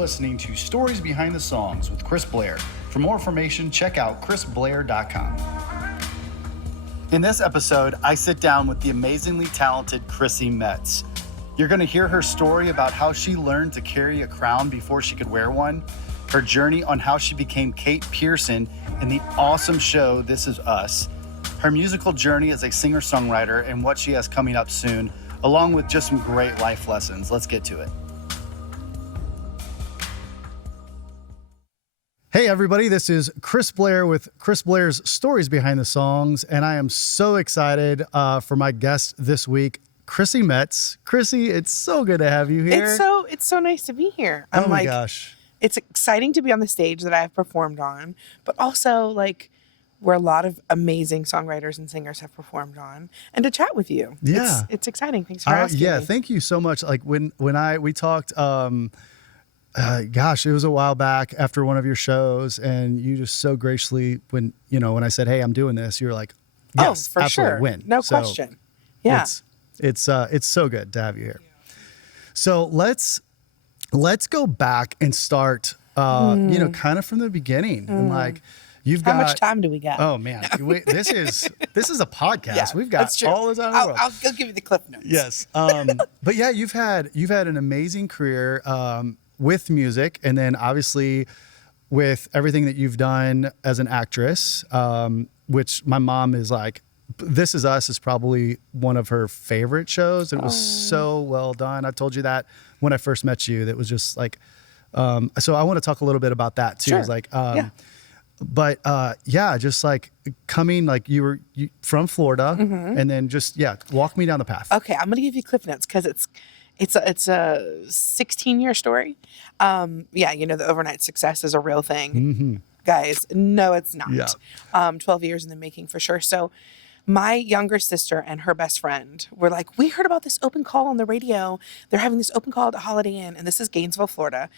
listening to Stories Behind the Songs with Chris Blair. For more information, check out chrisblair.com. In this episode, I sit down with the amazingly talented Chrissy Metz. You're going to hear her story about how she learned to carry a crown before she could wear one, her journey on how she became Kate Pearson in the awesome show This Is Us, her musical journey as a singer-songwriter, and what she has coming up soon, along with just some great life lessons. Let's get to it. Hey everybody, this is Chris Blair with Chris Blair's Stories Behind the Songs, and I am so excited for my guest this week, Chrissy Metz. Chrissy, it's so good to have you here. It's so nice to be here. Oh my gosh. It's exciting to be on the stage that I've performed on, but also like where a lot of amazing songwriters and singers have performed on, and to chat with you. Yeah. It's exciting. Thanks for asking me. Thank you so much. Like when we talked, gosh, it was a while back after one of your shows, and you just so graciously, when I said, hey, I'm doing this, you were like, yes, for absolutely, sure. win. No question. Yeah. It's so good to have you here. So let's go back and start, kind of from the beginning. And like, How much time do we got? Oh man, this is a podcast. Yeah, We've got all the time. I'll give you the clip notes. Yes. But yeah, you've had an amazing career, with music, and then obviously with everything that you've done as an actress, which my mom is like, This Is Us is probably one of her favorite shows. It was so well done. I told you that when I first met you. That was just like, so I want to talk a little bit about that too. Sure. It's like, but just like coming, like you from Florida, and then just walk me down the path. Okay, I'm gonna give you clip notes because it's a 16-year story. The overnight success is a real thing. Mm-hmm. Guys, no, it's not. Yeah. 12 years in the making for sure. So my younger sister and her best friend were like, we heard about this open call on the radio. They're having this open call at the Holiday Inn, and this is Gainesville, Florida.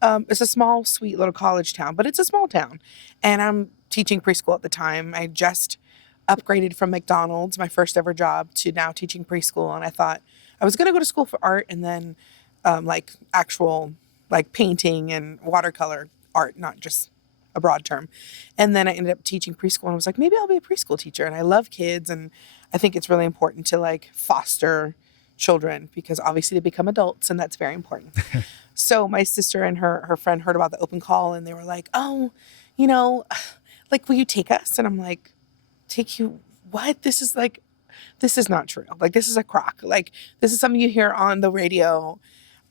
It's a small, sweet little college town, but it's a small town. And I'm teaching preschool at the time. I just upgraded from McDonald's, my first ever job, to now teaching preschool. And I thought I was going to go to school for art and then actual painting and watercolor art, not just a broad term. And then I ended up teaching preschool, and I was like, maybe I'll be a preschool teacher. And I love kids, and I think it's really important to foster children because obviously they become adults, and that's very important. So my sister and her friend heard about the open call, and they were like, oh, will you take us? And I'm like, take you what? This is not true. This is a crock. This is something you hear on the radio.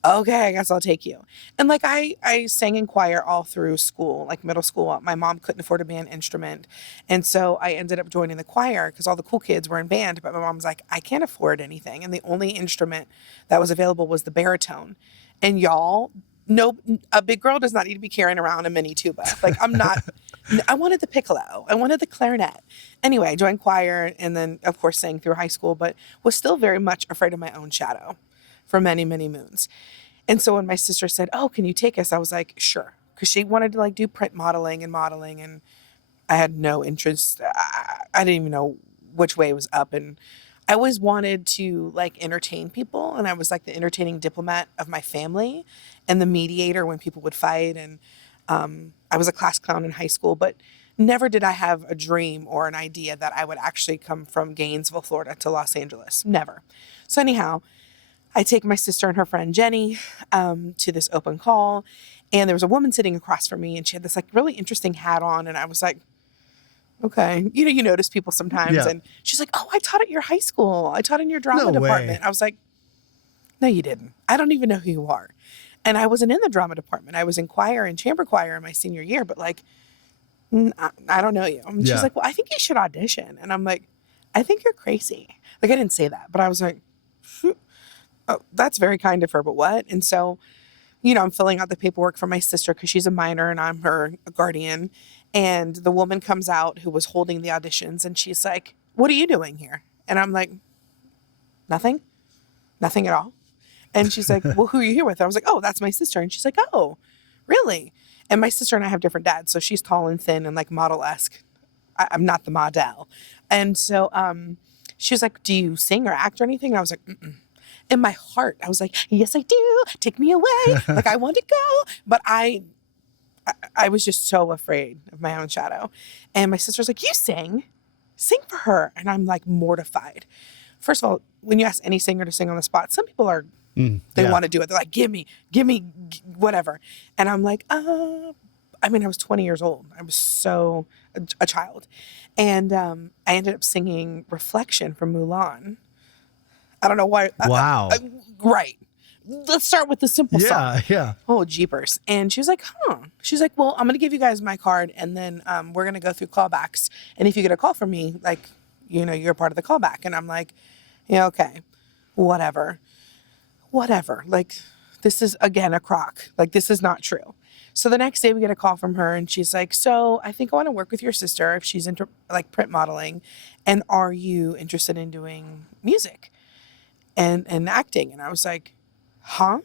Okay, I guess I'll take you. And I sang in choir all through school, middle school. My mom couldn't afford a band instrument. And so I ended up joining the choir because all the cool kids were in band. But my mom was like, I can't afford anything. And the only instrument that was available was the baritone. And y'all, no, a big girl does not need to be carrying around a mini tuba. I wanted the piccolo. I wanted the clarinet. Anyway, I joined choir and then, of course, sang through high school, but was still very much afraid of my own shadow for many, many moons. And so when my sister said, oh, can you take us? I was like, sure. Because she wanted to do print modeling, and I had no interest. I didn't even know which way it was up. And I always wanted to entertain people. And I was the entertaining diplomat of my family and the mediator when people would fight. And I was a class clown in high school, but never did I have a dream or an idea that I would actually come from Gainesville, Florida to Los Angeles. Never. So anyhow, I take my sister and her friend Jenny to this open call, and there was a woman sitting across from me, and she had this really interesting hat on, and I was like, okay. You notice people sometimes, and she's like, oh, I taught at your high school. I taught in your drama department. I was like, no, you didn't. I don't even know who you are. And I wasn't in the drama department. I was in choir and chamber choir in my senior year, but I don't know you. And she's like, well, I think you should audition. And I'm like, I think you're crazy. I didn't say that, but I was like, oh, that's very kind of her, but what? And so, I'm filling out the paperwork for my sister because she's a minor and I'm her guardian. And the woman comes out who was holding the auditions, and she's like, what are you doing here? And I'm like, nothing at all. And she's like, well, who are you here with? I was like, oh, that's my sister. And she's like, oh, really? And my sister and I have different dads. So she's tall and thin and model-esque. I'm not the model. And so she was like, do you sing or act or anything? And I was like, mm-mm. in my heart, I was like, yes, I do. Take me away. Like, I want to go. But I was just so afraid of my own shadow. And my sister's like, you sing for her. And I'm like mortified. First of all, when you ask any singer to sing on the spot, some people are, they want to do it. They're like, give me whatever. And I'm like, I was 20 years old. I was so a child. And I ended up singing Reflection from Mulan. I don't know why. Wow. Right. Let's start with the simple song. Yeah. Oh, jeepers. And she was like, She's like, well, I'm going to give you guys my card, and then we're going to go through callbacks. And if you get a call from me, like, you're part of the callback. And I'm like, yeah, okay, whatever. Like, this is, again, a crock. Like, this is not true. So the next day we get a call from her, and she's like, so I think I want to work with your sister if she's into like print modeling. And are you interested in doing music and acting? And I was like, huh?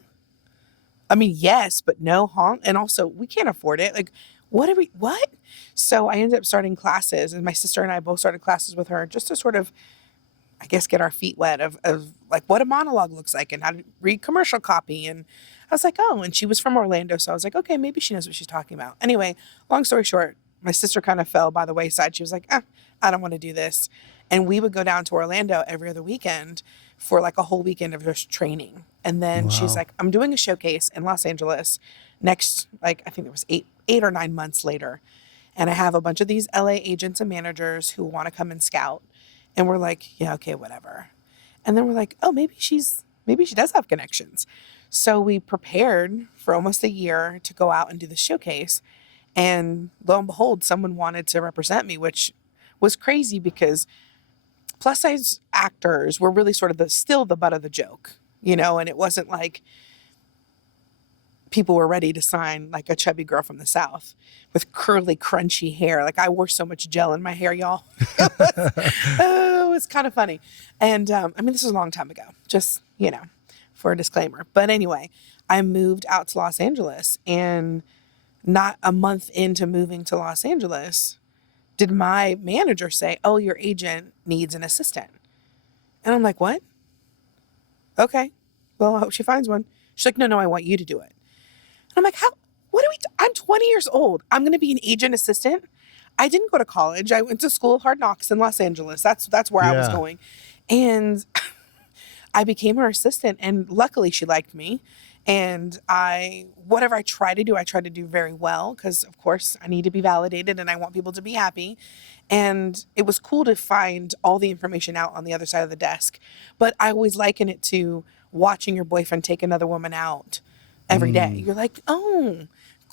Yes, but no, huh? And also, we can't afford it. Like, what? So I ended up starting classes, and my sister and I both started classes with her just to sort of, I guess, get our feet wet of like what a monologue looks like and how to read commercial copy. And I was like, oh, and she was from Orlando. So I was like, okay, maybe she knows what she's talking about. Anyway, long story short, my sister kind of fell by the wayside. She was like, I don't want to do this. And we would go down to Orlando every other weekend for like a whole weekend of just training. And then she's like, I'm doing a showcase in Los Angeles next, like, I think it was eight or 9 months later. And I have a bunch of these LA agents and managers who want to come and scout. And we're like, yeah, okay, whatever. And then we're like, oh, maybe she does have connections. So we prepared for almost a year to go out and do the showcase. And lo and behold, someone wanted to represent me, which was crazy because plus size actors were really sort of still the butt of the joke, and it wasn't like people were ready to sign like a chubby girl from the South with curly, crunchy hair. Like, I wore so much gel in my hair, y'all. It was kind of funny. And this was a long time ago, just, for a disclaimer. But anyway, I moved out to Los Angeles, and not a month into moving to Los Angeles did my manager say, oh, your agent needs an assistant. And I'm like, what? Okay, well, I hope she finds one. She's like, no, I want you to do it. And I'm like, how? What are we? I'm 20 years old. I'm going to be an agent assistant. I didn't go to college. I went to school of hard knocks in Los Angeles. That's where I was going. And I became her assistant, and luckily she liked me. And whatever I tried to do very well, because of course I need to be validated and I want people to be happy. And it was cool to find all the information out on the other side of the desk. But I always liken it to watching your boyfriend take another woman out every day. You're like, oh,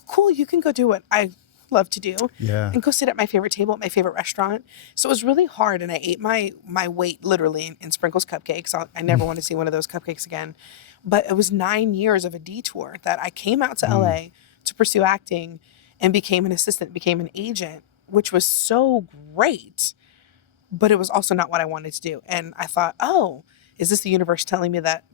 cool, you can go do what I love to do. Yeah. And go sit at my favorite table at my favorite restaurant. So it was really hard. And I ate my weight literally in Sprinkles cupcakes. I never want to see one of those cupcakes again. But it was 9 years of a detour that I came out to LA to pursue acting and became an assistant, became an agent, which was so great. But it was also not what I wanted to do. And I thought, oh, is this the universe telling me that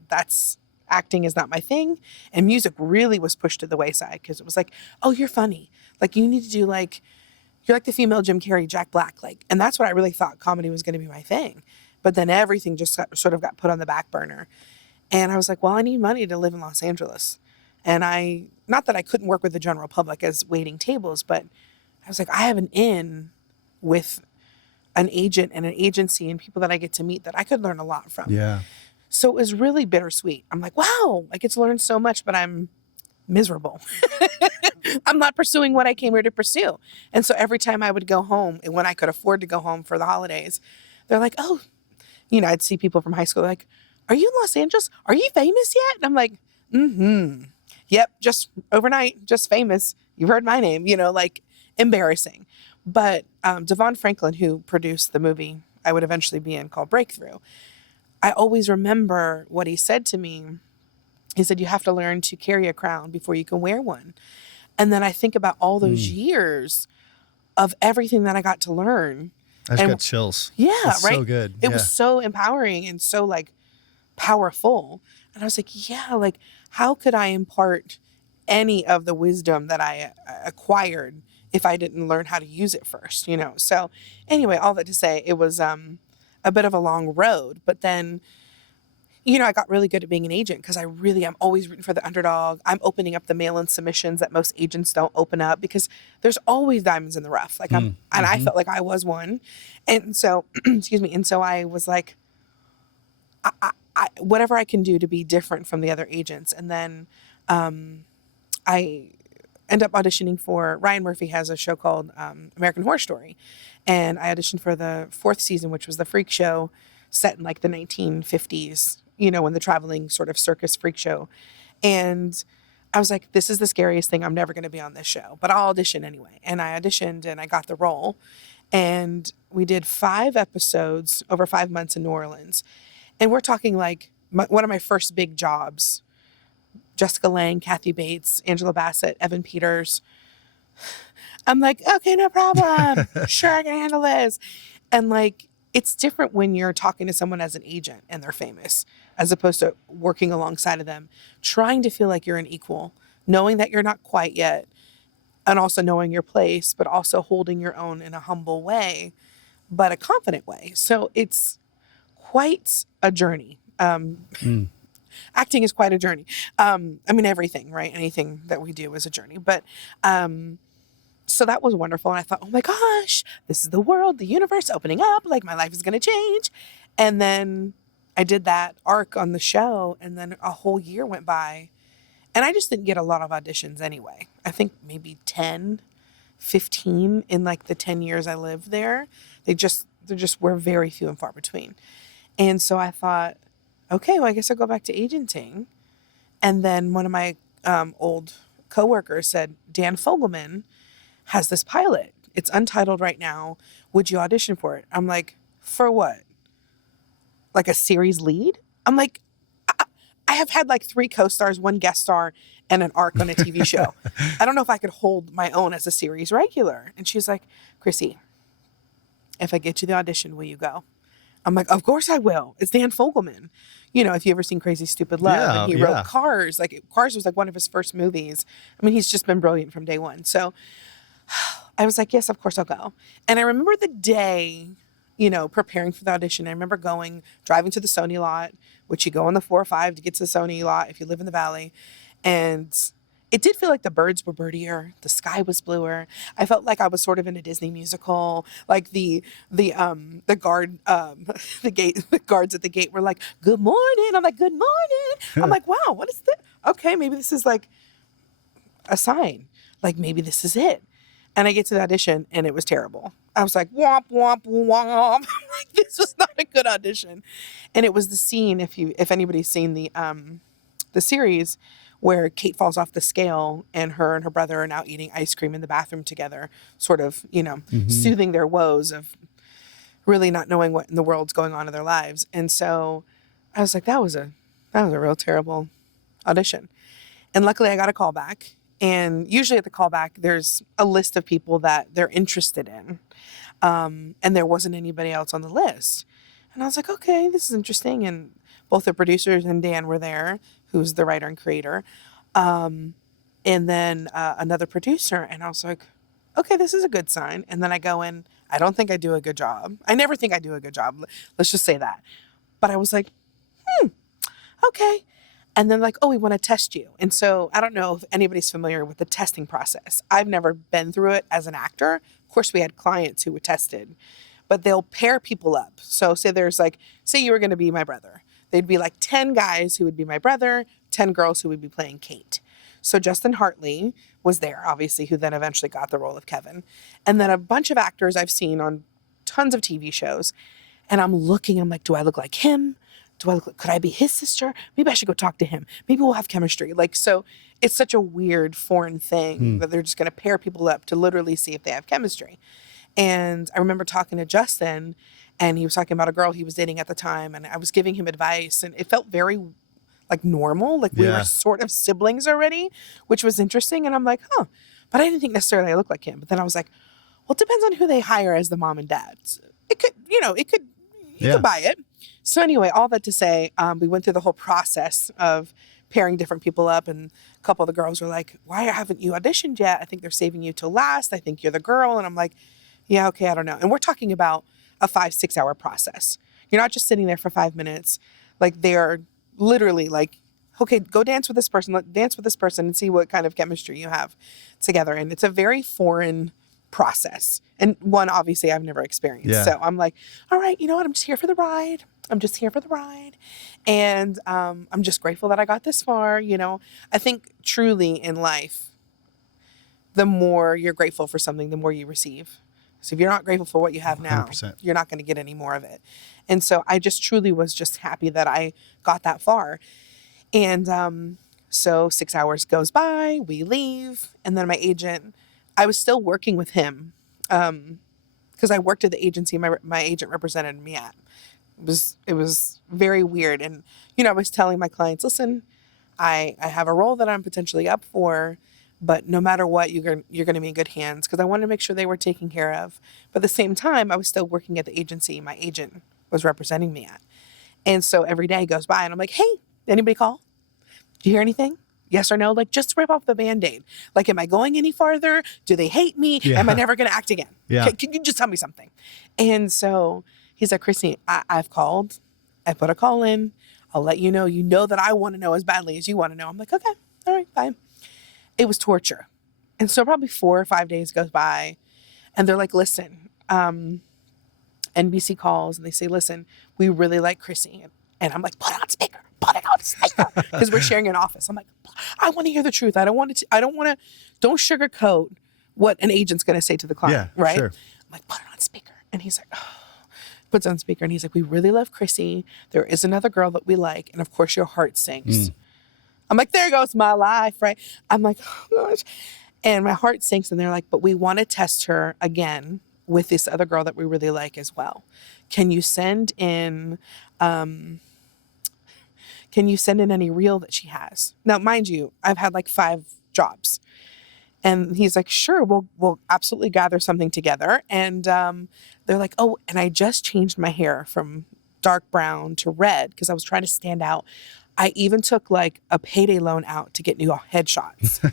acting is not my thing? And music really was pushed to the wayside because it was like, oh, you're funny. Like, you need to do you're like the female Jim Carrey, Jack Black. And that's what I really thought comedy was going to be my thing. But then everything just sort of got put on the back burner. And I was like, well, I need money to live in Los Angeles. And not that I couldn't work with the general public as waiting tables, but I was like, I have an in with an agent and an agency and people that I get to meet that I could learn a lot from. Yeah. So it was really bittersweet. I'm like, wow, I get to learn so much, but I'm miserable. I'm not pursuing what I came here to pursue. And so every time I would go home, and when I could afford to go home for the holidays, they're like, oh, I'd see people from high school like, are you in Los Angeles? Are you famous yet? And I'm like, yep, just overnight, just famous. You've heard my name, embarrassing. But Devon Franklin, who produced the movie I would eventually be in called Breakthrough, I always remember what he said to me. He said, you have to learn to carry a crown before you can wear one. And then I think about all those years of everything that I got to learn. I just got chills. Yeah, it's right? So good. It was so empowering and so powerful. And I was like, yeah, how could I impart any of the wisdom that I acquired if I didn't learn how to use it first, So anyway, all that to say, it was a bit of a long road. But then I got really good at being an agent because I'm always rooting for the underdog. I'm opening up the mail-in submissions that most agents don't open up because there's always diamonds in the rough. Like and I felt like I was one. And so, excuse me. And so I was like, whatever I can do to be different from the other agents. And then I end up auditioning for, Ryan Murphy has a show called American Horror Story. And I auditioned for the 4th season, which was the freak show set in like the 1950s, when the traveling sort of circus freak show. And I was like, this is the scariest thing. I'm never going to be on this show, but I'll audition anyway. And I auditioned and I got the role. And we did 5 episodes over 5 months in New Orleans. And we're talking like one of my first big jobs. Jessica Lange, Kathy Bates, Angela Bassett, Evan Peters. I'm like, okay, no problem. Sure, I can handle this. And like, it's different when you're talking to someone as an agent and they're famous, as opposed to working alongside of them, trying to feel like you're an equal, knowing that you're not quite yet, and also knowing your place, but also holding your own in a humble way, but a confident way. So it's quite a journey. Acting is quite a journey. Everything, right? Anything that we do is a journey. But so that was wonderful. And I thought, oh my gosh, this is the world, the universe opening up. Like my life is going to change. And then I did that arc on the show. And then a whole year went by. And I just didn't get a lot of auditions anyway. I think maybe 10, 15 in like the 10 years I lived there. There just were very few and far between. And so I thought, okay, well, I guess I'll go back to agenting. And then one of my old coworkers said, Dan Fogelman has this pilot. It's untitled right now. Would you audition for it? I'm like, for what? Like a series lead? I'm like, I have had like 3 co-stars, 1 guest star, and an arc on a TV show. I don't know if I could hold my own as a series regular. And she's like, Chrissy, if I get you the audition, will you go? I'm like, of course I will. It's Dan Fogelman. If you ever seen Crazy Stupid Love, and he wrote Cars. Like Cars was like one of his first movies. I mean, he's just been brilliant from day one. So I was like, yes, of course I'll go. And I remember the day, preparing for the audition. I remember driving to the Sony lot, which you go on the 405 to get to the Sony lot if you live in the Valley. And it did feel like the birds were birdier, the sky was bluer. I felt like I was sort of in a Disney musical. Like the guards at the gate were like, "Good morning." I'm like, "Good morning." I'm like, "Wow, what is this? Okay, maybe this is like a sign. Like maybe this is it." And I get to the audition and it was terrible. I was like, womp, womp, womp. Like, this was not a good audition. And it was the scene, if anybody's seen the series, where Kate falls off the scale and her brother are now eating ice cream in the bathroom together, sort of, soothing their woes of really not knowing what in the world's going on in their lives. And so I was like, that was a real terrible audition. And luckily I got a call back. And usually at the callback, there's a list of people that they're interested in. And there wasn't anybody else on the list. And I was like, okay, this is interesting. And both the producers and Dan were there, who's the writer and creator. And then another producer. And I was like, okay, this is a good sign. And then I go in, I don't think I do a good job. I never think I do a good job. Let's just say that. But I was like, okay. And then like, oh, we want to test you. And so I don't know if anybody's familiar with the testing process. I've never been through it as an actor. Of course, we had clients who were tested, but they'll pair people up. So say you were going to be my brother. They'd be like 10 guys who would be my brother, 10 girls who would be playing Kate. So Justin Hartley was there, obviously, who then eventually got the role of Kevin. And then a bunch of actors I've seen on tons of TV shows. And I'm like, do I look like him? Could I be his sister? Maybe I should go talk to him. Maybe we'll have chemistry. Like, so it's such a weird foreign thing that they're just going to pair people up to literally see if they have chemistry. And I remember talking to Justin, and he was talking about a girl he was dating at the time, and I was giving him advice, and it felt very like normal. Like we were sort of siblings already, which was interesting. And I'm like, but I didn't think necessarily I looked like him. But then I was like, well, it depends on who they hire as the mom and dad. You could buy it. So anyway, all that to say, we went through the whole process of pairing different people up, and a couple of the girls were like, why haven't you auditioned yet? I think they're saving you till last. I think you're the girl. And I'm like, yeah, okay, I don't know. And we're talking about a 5-6 hour process. You're not just sitting there for 5 minutes. Like they're literally like, okay, go dance with this person, dance with this person and see what kind of chemistry you have together. And it's a very foreign process. And one, obviously, I've never experienced. Yeah. So I'm like, all right, you know what? I'm just here for the ride. I'm just here for the ride. And I'm just grateful that I got this far. You know, I think truly in life, the more you're grateful for something, the more you receive. So if you're not grateful for what you have now, 100%. you're not going to get any more of it. And so I just truly was just happy that I got that far. And so 6 hours goes by, we leave, and then my agent, I was still working with him because I worked at the agency my agent represented me at. It was very weird. And, you know, I was telling my clients, listen, I have a role that I'm potentially up for, but no matter what, you're going to be in good hands, because I wanted to make sure they were taken care of. But at the same time, I was still working at the agency my agent was representing me at. And so every day goes by and I'm like, hey, anybody call? Do you hear anything? Yes or no? Like, just rip off the Band-Aid. Like, am I going any farther? Do they hate me? Yeah. Am I never going to act again? Yeah. Can you just tell me something? And so he's like, Chrissy, I've called. I put a call in. I'll let you know. You know that I want to know as badly as you want to know. I'm like, okay, all right, fine. It was torture. And so probably 4 or 5 days goes by. And they're like, listen, NBC calls and they say, listen, we really like Chrissy. And I'm like, put it on speaker. Put it on speaker. Because we're sharing an office. I'm like, I want to hear the truth. Don't sugarcoat what an agent's going to say to the client. Yeah, right? sure. I'm like, put it on speaker. And he's like, oh. Puts it on speaker. And he's like, we really love Chrissy. There is another girl that we like. And of course your heart sinks. I'm like, there goes my life, right? I'm like, oh gosh. And my heart sinks. And they're like, but we want to test her again with this other girl that we really like as well. Can you send in any reel that she has? Now, mind you, I've had like 5 jobs. And he's like, sure, we'll absolutely gather something together. And they're like, oh, and I just changed my hair from dark brown to red because I was trying to stand out. I even took like a payday loan out to get new headshots.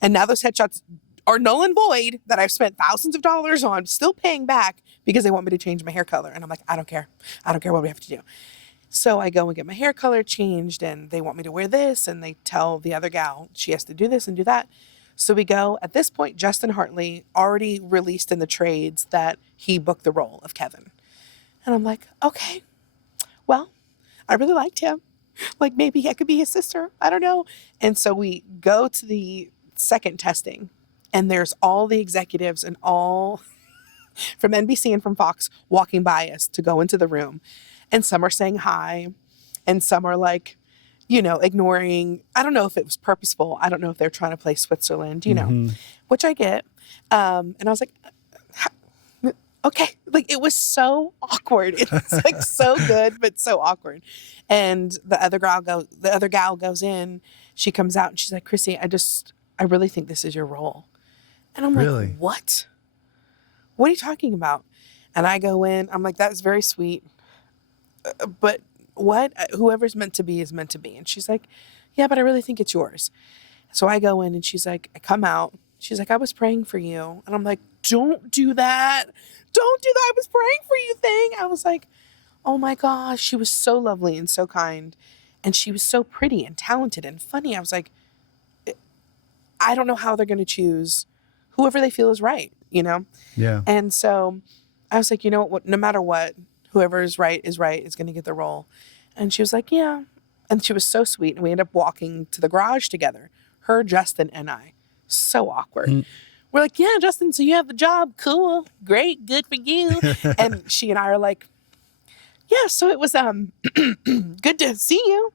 And now those headshots are null and void that I've spent thousands of dollars on, still paying back because they want me to change my hair color. And I'm like, I don't care. I don't care what we have to do. So I go and get my hair color changed and they want me to wear this. And they tell the other gal she has to do this and do that. So we go. At this point, Justin Hartley already released in the trades that he booked the role of Kevin. And I'm like, okay, well, I really liked him. Like maybe I could be his sister. I don't know. And so we go to the second testing and there's all the executives and all from NBC and from Fox walking by us to go into the room. And some are saying hi and some are like, you know, ignoring. I don't know if it was purposeful. I don't know if they're trying to play Switzerland, you know, which I get. And I was like, okay. Like it was so awkward. It's like so good, but so awkward. And the other gal goes in, she comes out and she's like, Chrissy, I really think this is your role. And I'm Really? like, what? What are you talking about? And I go in, I'm like, that's very sweet. But what? Whoever's meant to be is meant to be. And she's like, yeah, but I really think it's yours. So I go in and she's like, I come out. She's like, I was praying for you. And I'm like, don't do that. Don't do that. I was praying for you thing. I was like, oh my gosh. She was so lovely and so kind. And she was so pretty and talented and funny. I was like, I don't know how they're going to choose whoever they feel is right, you know? Yeah. And so I was like, you know what, no matter what, whoever is right is going to get the role. And she was like, yeah. And she was so sweet. And we ended up walking to the garage together, her, Justin, and I. So awkward. We're like, yeah, Justin, so you have the job. Cool. Great. Good for you. And she and I are like, yeah, so it was good to see you.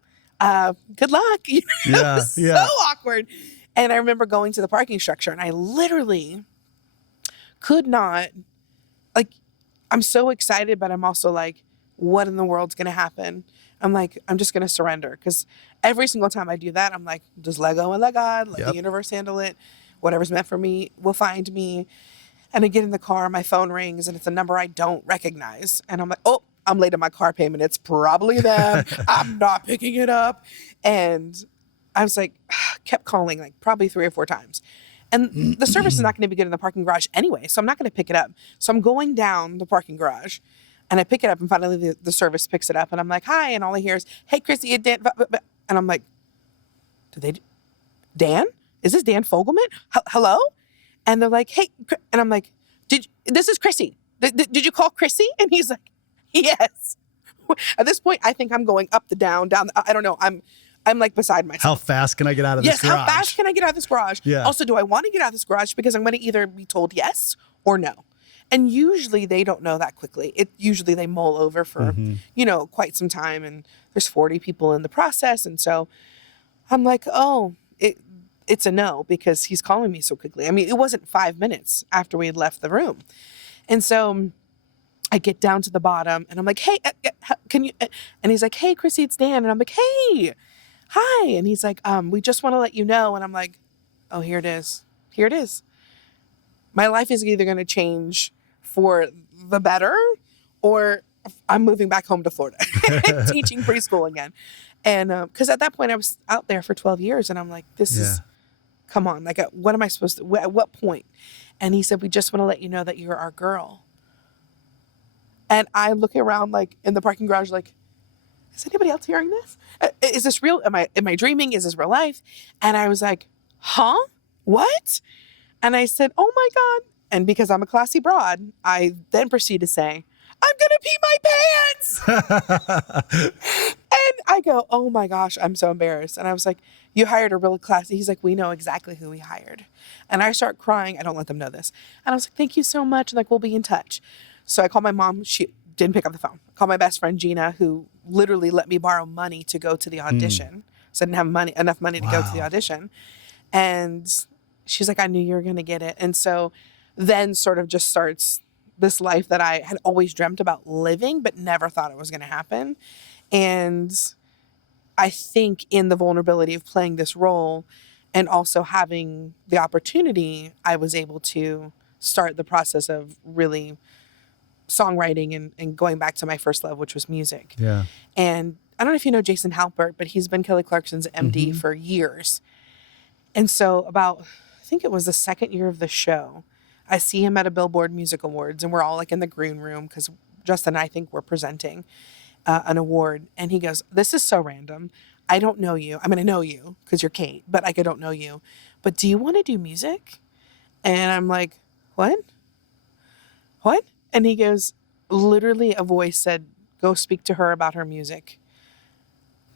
Good luck. You know, Yeah, it was yeah. so awkward. And I remember going to the parking structure and I literally could not, like, I'm so excited, but I'm also like, what in the world's going to happen? I'm like, I'm just going to surrender. Because every single time I do that, I'm like, just let go and let God, let the universe handle it. Whatever's meant for me will find me. And I get in the car, my phone rings and it's a number I don't recognize. And I'm like, oh, I'm late on my car payment. It's probably them. I'm not picking it up. And I was like, kept calling like probably 3 or 4 times. And the service is not going to be good in the parking garage anyway, so I'm not going to pick it up. So I'm going down the parking garage. And I pick it up, and finally the service picks it up, and I'm like, hi. And all I hear is, hey, Chrissy, it Dan. And I'm like, Dan? Is this Dan Fogelman? Hello? And they're like, hey. And I'm like, this is Chrissy. Did you call Chrissy? And he's like, yes. At this point, I think I'm going up the down. I don't know. I'm like beside myself. How fast can I get out of this garage? Yes, how fast can I get out of this garage? Yeah. Also, do I want to get out of this garage? Because I'm going to either be told yes or no. And usually they don't know that quickly. Usually they mull over for, quite some time. And there's 40 people in the process. And so I'm like, oh, it's a no because he's calling me so quickly. I mean, it wasn't 5 minutes after we had left the room. And so I get down to the bottom and I'm like, hey, can you, and he's like, hey, Chrissy, it's Dan. And I'm like, hey, hi. And he's like, we just want to let you know. And I'm like, oh, here it is. Here it is. My life is either going to change for the better or I'm moving back home to Florida, teaching preschool again. And because at that point I was out there for 12 years and I'm like, this is, come on, like, what am I supposed to, at what point? And he said, we just want to let you know that you're our girl. And I look around like in the parking garage, like, is anybody else hearing this? Is this real? Am I dreaming? Is this real life? And I was like, huh? What? And I said, oh my God. And because I'm a classy broad, I then proceed to say, I'm going to pee my pants. And I go, oh my gosh, I'm so embarrassed. And I was like, you hired a real classy. He's like, we know exactly who we hired. And I start crying. I don't let them know this. And I was like, thank you so much. And like, we'll be in touch. So I called my mom. She didn't pick up the phone. I called my best friend, Gina, who literally let me borrow money to go to the audition. So I didn't have enough money to go to the audition. And she's like, I knew you were going to get it. And so then sort of just starts this life that I had always dreamt about living, but never thought it was going to happen. And I think in the vulnerability of playing this role and also having the opportunity, I was able to start the process of really songwriting and going back to my first love, which was music. Yeah. And I don't know if you know Jason Halpert, but he's been Kelly Clarkson's MD for years. And so I think it was the second year of the show, I see him at a Billboard Music Awards, and we're all like in the green room because Justin and I think we're presenting an award. And he goes, this is so random. I don't know you. I mean, I know you because you're Kate, but like, I don't know you. But do you want to do music? And I'm like, what? What? And he goes, literally a voice said, go speak to her about her music.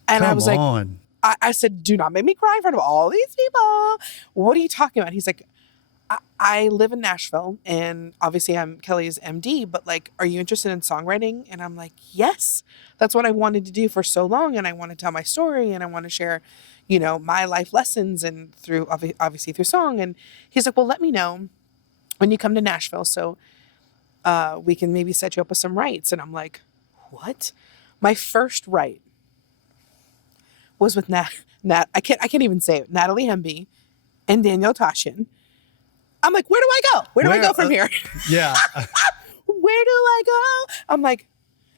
And I was like, I said, do not make me cry in front of all these people. What are you talking about? He's like, I live in Nashville and obviously I'm Kelly's MD, but like, are you interested in songwriting? And I'm like, yes, that's what I wanted to do for so long. And I want to tell my story and I want to share, my life lessons and through, obviously through song. And he's like, well, let me know when you come to Nashville. So we can maybe set you up with some rights. And I'm like, what? My first right was with Nat. I can't even say it. Natalie Hemby and Daniel Tashian. I'm like, where do I go? Where do I go from here? Yeah. Where do I go? I'm like,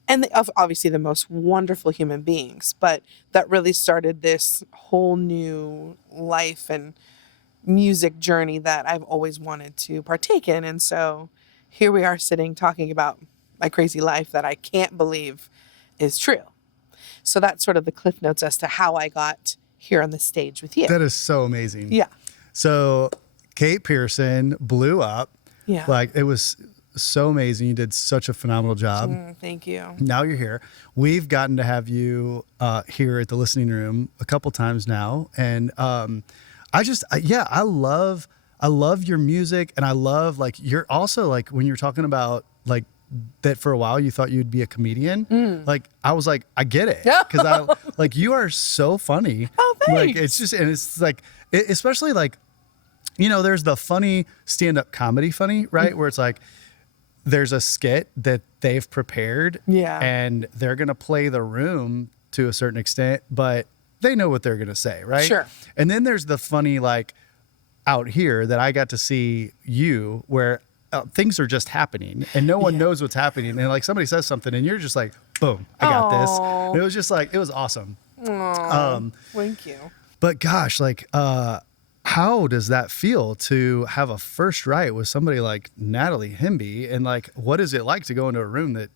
and obviously the most wonderful human beings, but that really started this whole new life and music journey that I've always wanted to partake in. And so here we are sitting talking about my crazy life that I can't believe is true. So that's sort of the cliff notes as to how I got here on the stage with you. That is so amazing. Yeah. So Kate Pearson blew up. Yeah. Like, it was so amazing. You did such a phenomenal job. Thank you. Now you're here. We've gotten to have you here at the listening room a couple times now. And I love your music. And I love, like, you're also, like, when you're talking about, like, that for a while you thought you'd be a comedian. Like, I was like, I get it. Because like, you are so funny. Oh, thanks. Like, it's just, and it's like, especially like, there's the funny stand-up comedy funny, right? Where it's like, there's a skit that they've prepared. Yeah. And they're going to play the room to a certain extent, but they know what they're going to say, right? Sure. And then there's the funny, like, out here that I got to see you where things are just happening and no one knows what's happening. And like somebody says something and you're just like, boom, I got this. And it was just like, it was awesome. Thank you. But gosh, like, how does that feel to have a first right with somebody like Natalie Hemby? And like, what is it like to go into a room that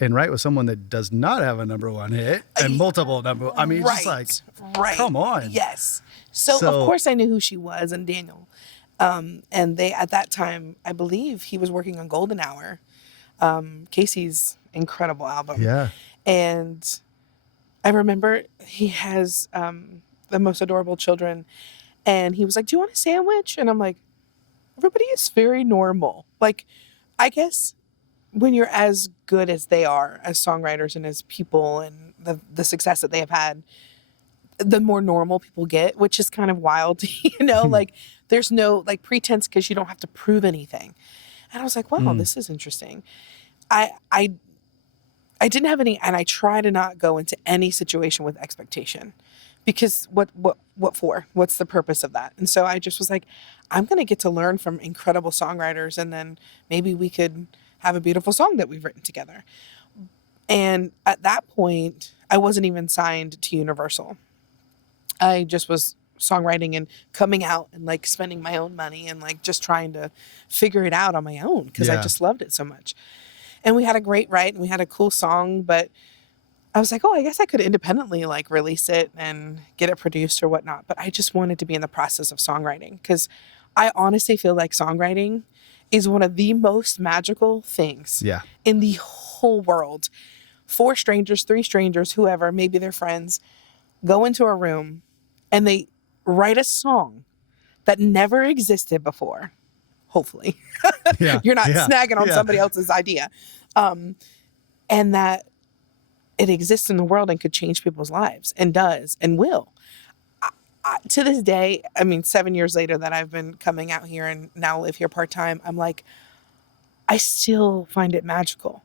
and write with someone that does not have a number one hit and multiple number. I mean, right, just like, right. come on. Yes. So of course I knew who she was and Daniel. And they, at that time, I believe he was working on Golden Hour, Casey's incredible album. Yeah. And I remember he has the most adorable children. And he was like, do you want a sandwich? And I'm like, everybody is very normal. Like, I guess when you're as good as they are as songwriters and as people and the success that they have had, the more normal people get, which is kind of wild, like there's no like pretense because you don't have to prove anything. And I was like, wow, this is interesting. I didn't have any, and I try to not go into any situation with expectation, because what for? What's the purpose of that? And so I just was like, I'm going to get to learn from incredible songwriters, and then maybe we could have a beautiful song that we've written together. And at that point, I wasn't even signed to Universal. I just was songwriting and coming out and like spending my own money and like just trying to figure it out on my own because I just loved it so much. And we had a great write and we had a cool song, but I was like, oh, I guess I could independently like release it and get it produced or whatnot. But I just wanted to be in the process of songwriting because I honestly feel like songwriting is one of the most magical things in the whole world. 4 strangers, 3 strangers, whoever, maybe they're friends, go into a room and they write a song that never existed before. Hopefully. You're not snagging on somebody else's idea. And that it exists in the world and could change people's lives and does and will. To this day, I mean, 7 years later that I've been coming out here and now live here part-time, I'm like, I still find it magical.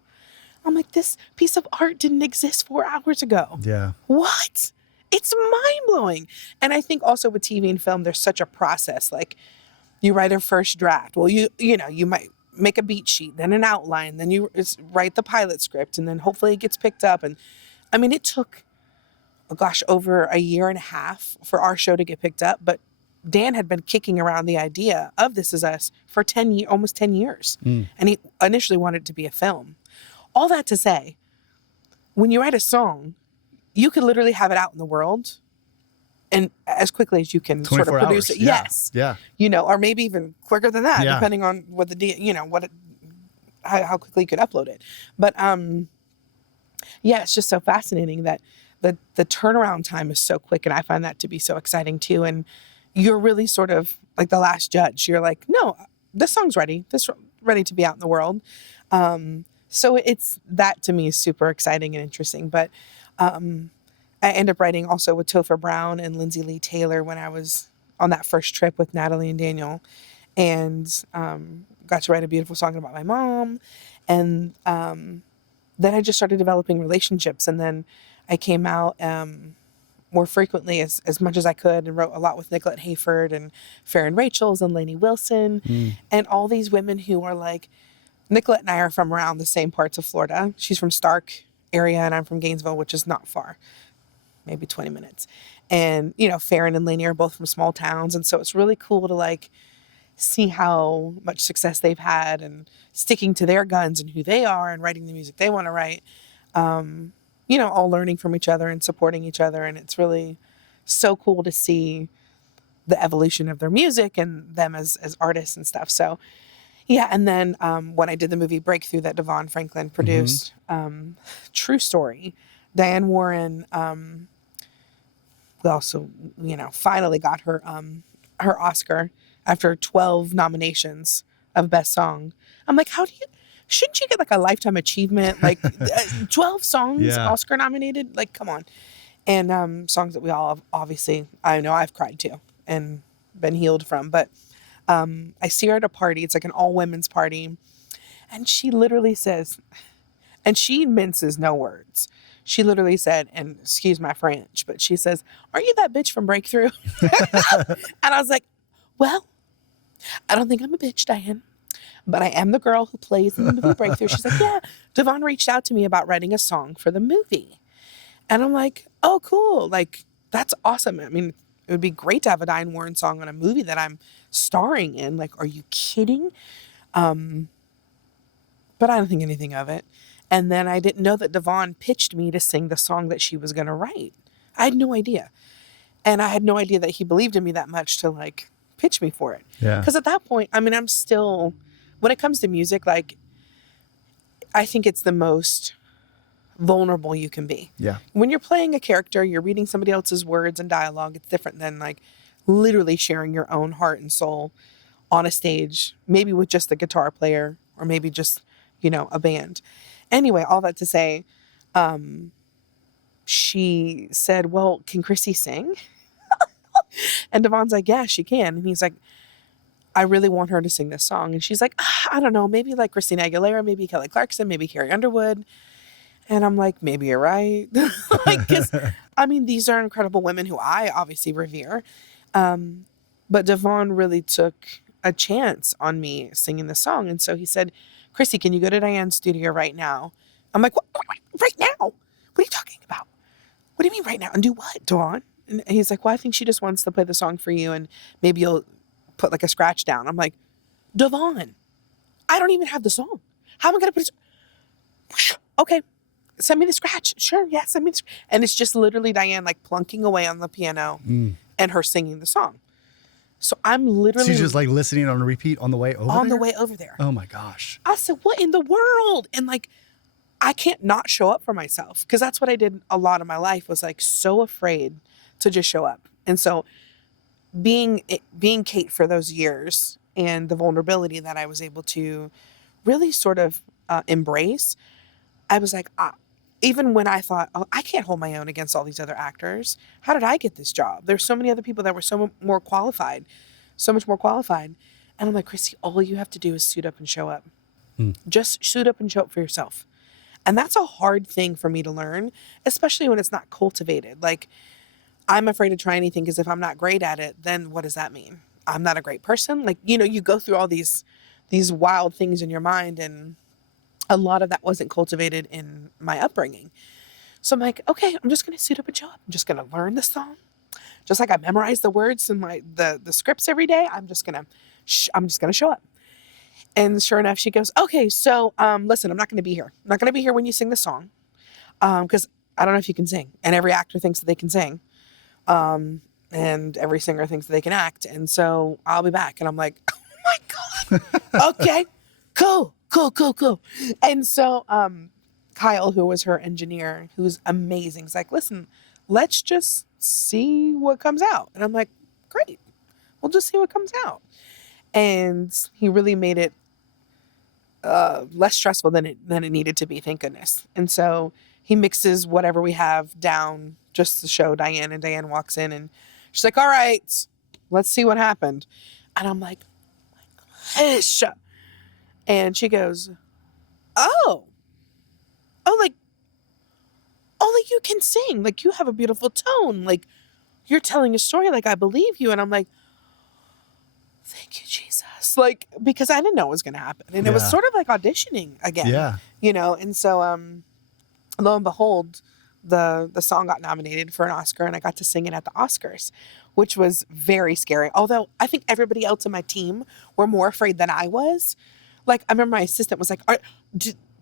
I'm like, this piece of art didn't exist 4 hours ago. Yeah. What? It's mind-blowing. And I think also with TV and film, there's such a process. Like, you write a first draft. Well, you might make a beat sheet, then an outline, then you write the pilot script, and then hopefully it gets picked up. And I mean, it took, over a year and a half for our show to get picked up. But Dan had been kicking around the idea of This Is Us for almost 10 years. And he initially wanted it to be a film. All that to say, when you write a song, you could literally have it out in the world and as quickly as you can sort of produce hours. it. Yes. Yeah. Or maybe even quicker than that, depending on what how quickly you could upload it. But it's just so fascinating that the turnaround time is so quick, and I find that to be so exciting too. And you're really sort of like the last judge. You're like, no, this song's ready. This ready to be out in the world. So it's, that to me is super exciting and interesting. But I ended up writing also with Topher Brown and Lindsay Lee Taylor when I was on that first trip with Natalie and Daniel, and got to write a beautiful song about my mom. And then I just started developing relationships, and then I came out more frequently as much as I could, and wrote a lot with Nicolette Hayford and Farron Rachels and Lainey Wilson and all these women who are like, Nicolette and I are from around the same parts of Florida. She's from Stark area and I'm from Gainesville, which is not far, maybe 20 minutes. And, Farron and Lainey are both from small towns. And so it's really cool to like see how much success they've had and sticking to their guns and who they are and writing the music they want to write. All learning from each other and supporting each other. And it's really so cool to see the evolution of their music and them as artists and stuff. So, yeah. And then when I did the movie Breakthrough that Devon Franklin produced, true story, Diane Warren, we also, finally got her Oscar after 12 nominations of Best Song. I'm like, shouldn't you get like a Lifetime Achievement? Like 12 songs Oscar nominated? Like, come on. And songs that we all have, obviously, I know I've cried to and been healed from. But I see her at a party. It's like an all women's party. And she literally says, and she minces no words. She literally said, and excuse my French, but she says, "Aren't you that bitch from Breakthrough?" And I was like, well, I don't think I'm a bitch, Diane, but I am the girl who plays in the movie Breakthrough. She's like, yeah, Devon reached out to me about writing a song for the movie. And I'm like, oh, cool. Like, that's awesome. I mean, it would be great to have a Diane Warren song on a movie that I'm starring in. Like, are you kidding? But I don't think anything of it. And then I didn't know that Devon pitched me to sing the song that she was going to write. I had no idea. And I had no idea that he believed in me that much to like pitch me for it. Yeah. Because at that point, I mean, I'm still, when it comes to music, like, I think it's the most vulnerable you can be. Yeah. When you're playing a character, you're reading somebody else's words and dialogue. It's different than like literally sharing your own heart and soul on a stage, maybe with just a guitar player or maybe just, you know, a band. Anyway, all that to say, she said, well, can Chrissy sing? And Devon's like, yeah, she can. And he's like, I really want her to sing this song. And she's like, I don't know, maybe like Christina Aguilera, maybe Kelly Clarkson, maybe Carrie Underwood. And I'm like, maybe you're right. Like, 'cause, I mean, these are incredible women who I obviously revere. But Devon really took a chance on me singing the song. And so he said, Chrissy, can you go to Diane's studio right now? I'm like, what? Right now? What are you talking about? What do you mean right now? And do what, Devon? And he's like, well, I think she just wants to play the song for you and maybe you'll put like a scratch down. I'm like, Devon, I don't even have the song. How am I going to put it? Okay, send me the scratch. Sure, yeah, send me the scratch. And it's just literally Diane like plunking away on the piano and her singing the song. So I'm literally... She's just like listening on repeat on the way over on there? the way over there. Oh my gosh. I said, what in the world? And like, I can't not show up for myself because that's what I did a lot of my life, was like so afraid to just show up. And so being Kate for those years and the vulnerability that I was able to really sort of embrace, I was like, even when I thought, oh, I can't hold my own against all these other actors. How did I get this job? There's so many other people that were so much more qualified. And I'm like, Chrissy, all you have to do is suit up and show up. Just suit up and show up for yourself. And that's a hard thing for me to learn, especially when it's not cultivated. Like, I'm afraid to try anything because if I'm not great at it, then what does that mean? I'm not a great person. Like, you know, you go through all these wild things in your mind, and a lot of that wasn't cultivated in my upbringing. So I'm like, okay, I'm just going to suit up and show up. I'm just going to learn the song. Just like I memorize the words and the scripts every day, I'm just going to show up. And sure enough, she goes, okay, so listen, I'm not going to be here. I'm not going to be here when you sing the song because I don't know if you can sing. And every actor thinks that they can sing. And every singer thinks that they can act. And so I'll be back. And I'm like, oh my God. Okay, cool. And so Kyle, who was her engineer, who's amazing, is like, listen, let's just see what comes out. And I'm like, great. We'll just see what comes out. And he really made it less stressful than it needed to be, thank goodness. And so he mixes whatever we have down just to show Diane, and Diane walks in and she's like, all right, let's see what happened. And I'm like, oh my gosh. And she goes, like you can sing, like you have a beautiful tone, like you're telling a story, like I believe you. And I'm like, thank you, Jesus. Like, because I didn't know what was going to happen. And it was sort of like auditioning again. Yeah. You know, and so lo and behold, the song got nominated for an Oscar, and I got to sing it at the Oscars, which was very scary. Although I think everybody else in my team were more afraid than I was. Like, I remember my assistant was like,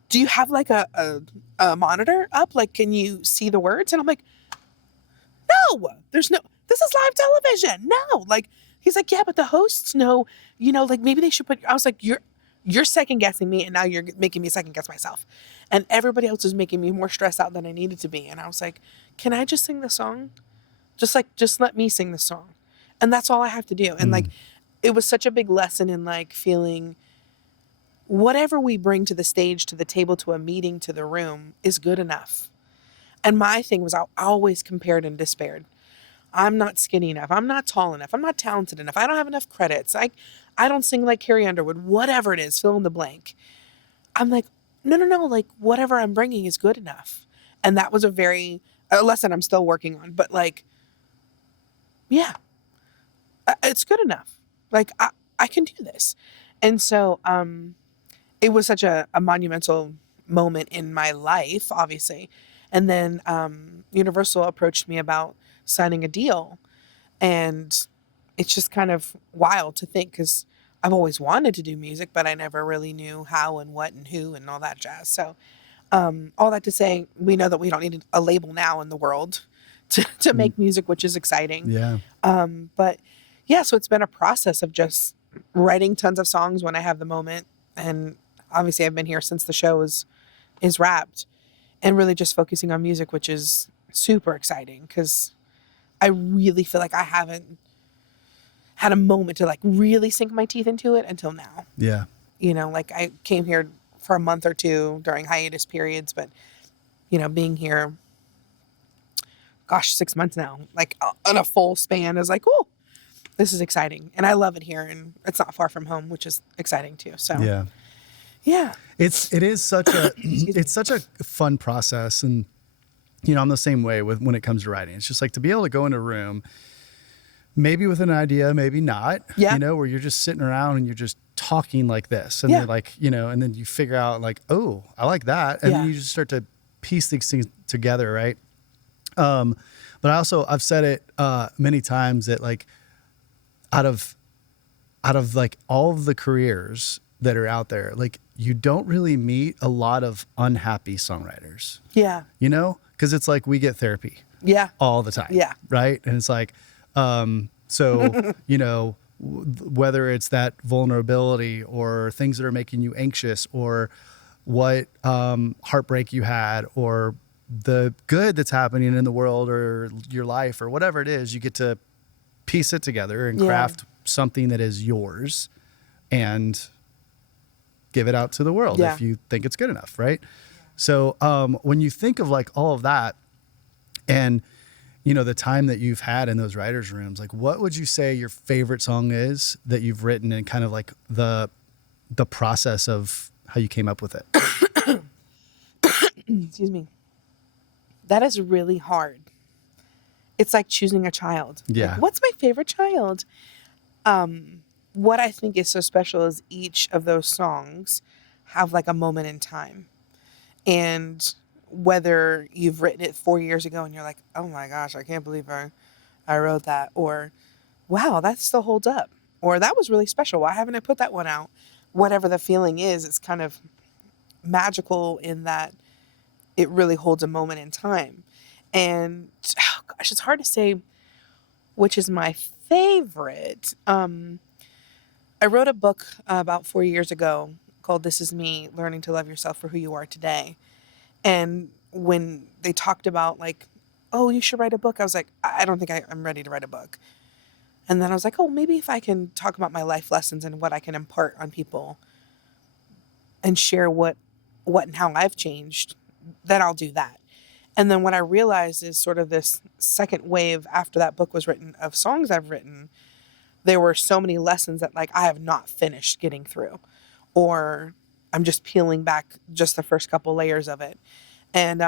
do you have like a monitor up? Like, can you see the words? And I'm like, no, this is live television. No, like, he's like, yeah, but the hosts know, you know, like maybe they should put, I was like, you're second guessing me, and now you're making me second guess myself. And everybody else was making me more stressed out than I needed to be. And I was like, can I just sing the song? Just let me sing the song. And that's all I have to do. And like, it was such a big lesson in like feeling whatever we bring to the stage, to the table, to a meeting, to the room is good enough. And my thing was I always compared and despaired. I'm not skinny enough. I'm not tall enough. I'm not talented enough. I don't have enough credits. I don't sing like Carrie Underwood, whatever it is, fill in the blank. I'm like, no. Like, whatever I'm bringing is good enough. And that was a lesson I'm still working on. But like, yeah, it's good enough. Like, I can do this. And so it was such a monumental moment in my life, obviously. And then Universal approached me about signing a deal. And it's just kind of wild to think, because I've always wanted to do music, but I never really knew how and what and who and all that jazz. So All that to say, we know that we don't need a label now in the world to make music, which is exciting. Yeah. But yeah, so it's been a process of just writing tons of songs when I have the moment. And obviously I've been here since the show is wrapped, and really just focusing on music, which is super exciting because I really feel like I haven't had a moment to like really sink my teeth into it until now. Yeah. You know, like I came here for a month or two during hiatus periods, but you know, being here, gosh, 6 months now, like on a full span is like, oh, this is exciting. And I love it here, and it's not far from home, which is exciting too. So yeah. It is such a it's such a fun process, and you know, I'm the same way when it comes to writing. It's just like to be able to go in a room, maybe with an idea, maybe not, you know, where you're just sitting around and you're just talking like this, and then like, you know, and then you figure out like, oh, I like that, and then you just start to piece these things together, right? But I've said it many times that like out of like all of the careers that are out there, like you don't really meet a lot of unhappy songwriters. Yeah. You know, because it's like we get therapy. Yeah. All the time. Yeah. Right. And it's like, so, you know, whether it's that vulnerability or things that are making you anxious, or what heartbreak you had, or the good that's happening in the world or your life or whatever it is, you get to piece it together and craft something that is yours and give it out to the world if you think it's good enough, right? So when you think of like all of that and, you know, the time that you've had in those writers' rooms, like what would you say your favorite song is that you've written, and kind of like the process of how you came up with it? Excuse me. That is really hard. It's like choosing a child. Yeah. Like, what's my favorite child? What I think is so special is each of those songs have like a moment in time. And whether you've written it 4 years ago and you're like, oh my gosh, I can't believe I wrote that. Or, wow, that still holds up. Or that was really special. Why haven't I put that one out? Whatever the feeling is, it's kind of magical in that it really holds a moment in time. And oh gosh, it's hard to say which is my favorite. I wrote a book about 4 years ago called This Is Me, Learning to Love Yourself for Who You Are Today. And when they talked about like, oh, you should write a book, I was like, I don't think I'm ready to write a book. And then I was like, oh, maybe if I can talk about my life lessons and what I can impart on people and share what and how I've changed, then I'll do that. And then what I realized is sort of this second wave after that book was written of songs I've written, there were so many lessons that like I have not finished getting through, or I'm just peeling back just the first couple layers of it. And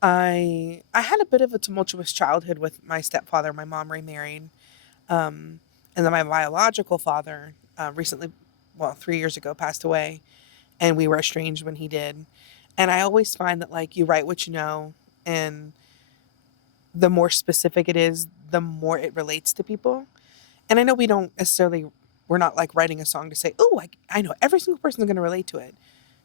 I had a bit of a tumultuous childhood with my stepfather. My mom remarried. And then my biological father recently, 3 years ago, passed away, and we were estranged when he did. And I always find that like you write what you know, and the more specific it is, the more it relates to people. And I know we're not like writing a song to say, oh, I know every single person is going to relate to it.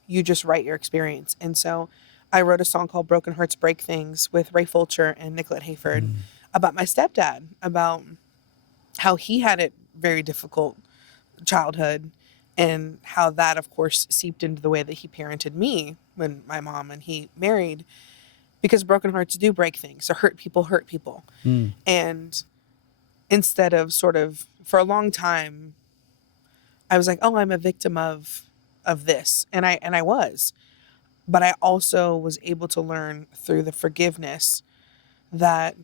You just write your experience. And so I wrote a song called Broken Hearts Break Things with Ray Fulcher and Nicolette Hayford about my stepdad, about how he had a very difficult childhood, and how that, of course, seeped into the way that he parented me when my mom and he married, because broken hearts do break things. So hurt people. And instead of sort of, for a long time, I was like, oh, I'm a victim of this. And I was. But I also was able to learn through the forgiveness that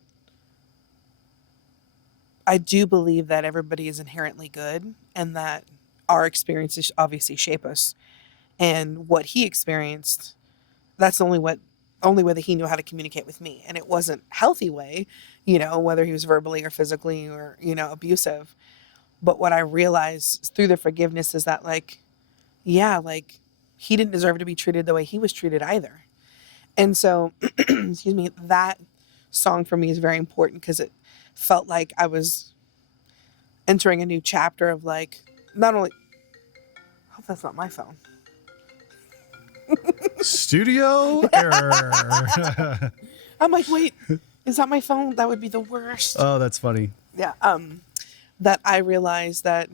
I do believe that everybody is inherently good, and that our experiences obviously shape us. And what he experienced, that's the only way that he knew how to communicate with me. And it wasn't a healthy way, you know, whether he was verbally or physically or, you know, abusive. But what I realized through the forgiveness is that like, yeah, like he didn't deserve to be treated the way he was treated either. And so, excuse me, that song for me is very important because it felt like I was entering a new chapter of like, not only, I hope that's not my phone. Studio error. I'm like, wait, is that my phone? That would be the worst. Oh, that's funny. Yeah. That I realized that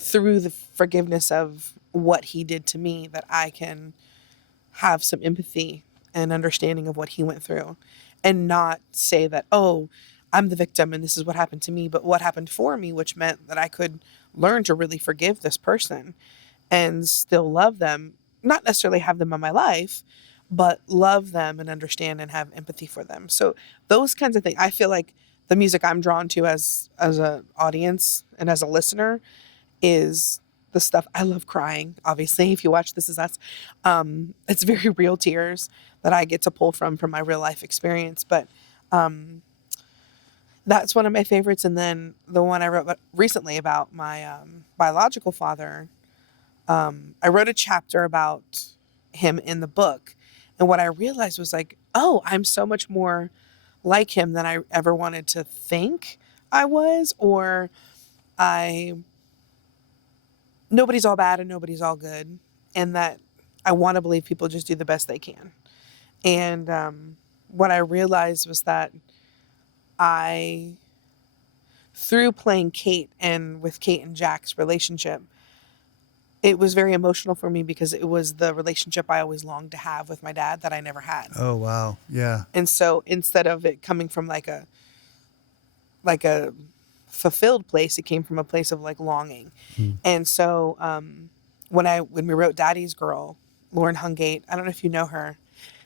through the forgiveness of what he did to me, that I can have some empathy and understanding of what he went through, and not say that, oh, I'm the victim and this is what happened to me, but what happened for me, which meant that I could learn to really forgive this person and still love them, not necessarily have them in my life, but love them and understand and have empathy for them. So those kinds of things, I feel like the music I'm drawn to as an audience and as a listener is the stuff. I love crying, obviously. If you watch This Is Us, it's very real tears that I get to pull from my real life experience. But that's one of my favorites. And then the one I wrote recently about my biological father, I wrote a chapter about him in the book. And what I realized was like, oh, I'm so much more like him than I ever wanted to think I was, or nobody's all bad and nobody's all good. And that I want to believe people just do the best they can. And what I realized was that through playing Kate and with Kate and Jack's relationship, it was very emotional for me because it was the relationship I always longed to have with my dad that I never had. Oh, wow. Yeah. And so instead of it coming from like a fulfilled place, it came from a place of like longing. And so when we wrote Daddy's Girl, Lauren Hungate, I don't know if you know her.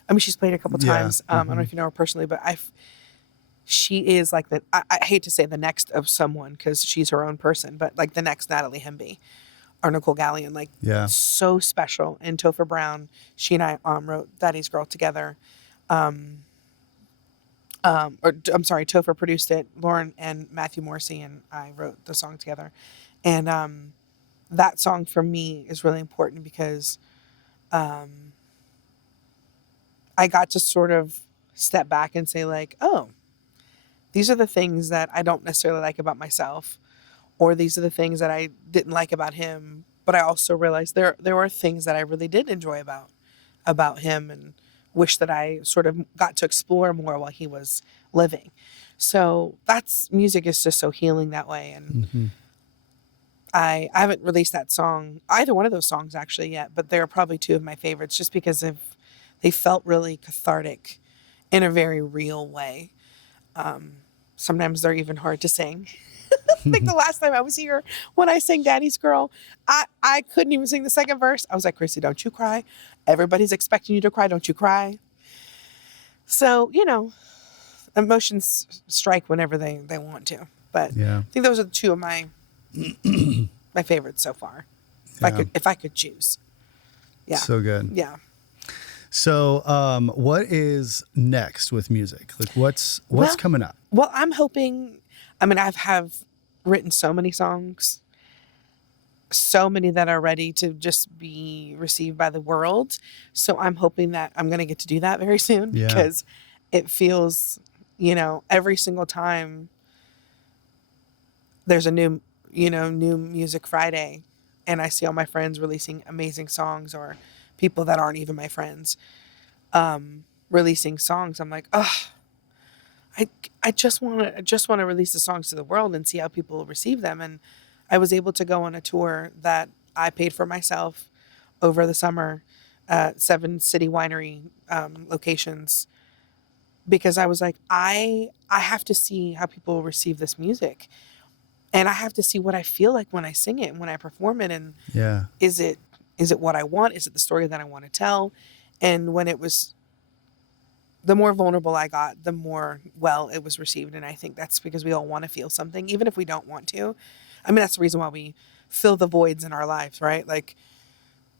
I mean, she's played a couple times. I don't know if you know her personally, but she is like I hate to say the next of someone because she's her own person, but like the next Natalie Hemby or Nicole Gallion, like so special. And Topher Brown, she and I wrote Daddy's Girl together. Topher produced it. Lauren and Matthew Morrissey and I wrote the song together. And that song for me is really important because I got to sort of step back and say like, oh, these are the things that I don't necessarily like about myself, or these are the things that I didn't like about him. But I also realized there were things that I really did enjoy about him and wish that I sort of got to explore more while he was living. So music is just so healing that way. And I haven't released that song, either one of those songs actually yet, but they're probably two of my favorites just because they felt really cathartic in a very real way. Sometimes they're even hard to sing. I think the last time I was here when I sang Daddy's Girl, I couldn't even sing the second verse. I was like, Chrissy, don't you cry. Everybody's expecting you to cry. Don't you cry. So, emotions strike whenever they want to. But I think those are the two of my my favorites so far. If I could choose. Yeah. So good. Yeah. So, what is next with music? Like, what's coming up? Well, I'm hoping. I mean, have written so many songs, so many that are ready to just be received by the world. So I'm hoping that I'm going to get to do that very soon because it feels, every single time there's a new Music Friday and I see all my friends releasing amazing songs or people that aren't even my friends releasing songs. I'm like, oh, I just want to release the songs to the world and see how people receive them. And I was able to go on a tour that I paid for myself over the summer, 7 city winery locations, because I was like, I have to see how people receive this music, and I have to see what I feel like when I sing it and when I perform it. And is it what I want? Is it the story that I want to tell? And when it was, the more vulnerable I got, the more well it was received. And I think that's because we all want to feel something, even if we don't want to. I mean, that's the reason why we fill the voids in our lives, right? Like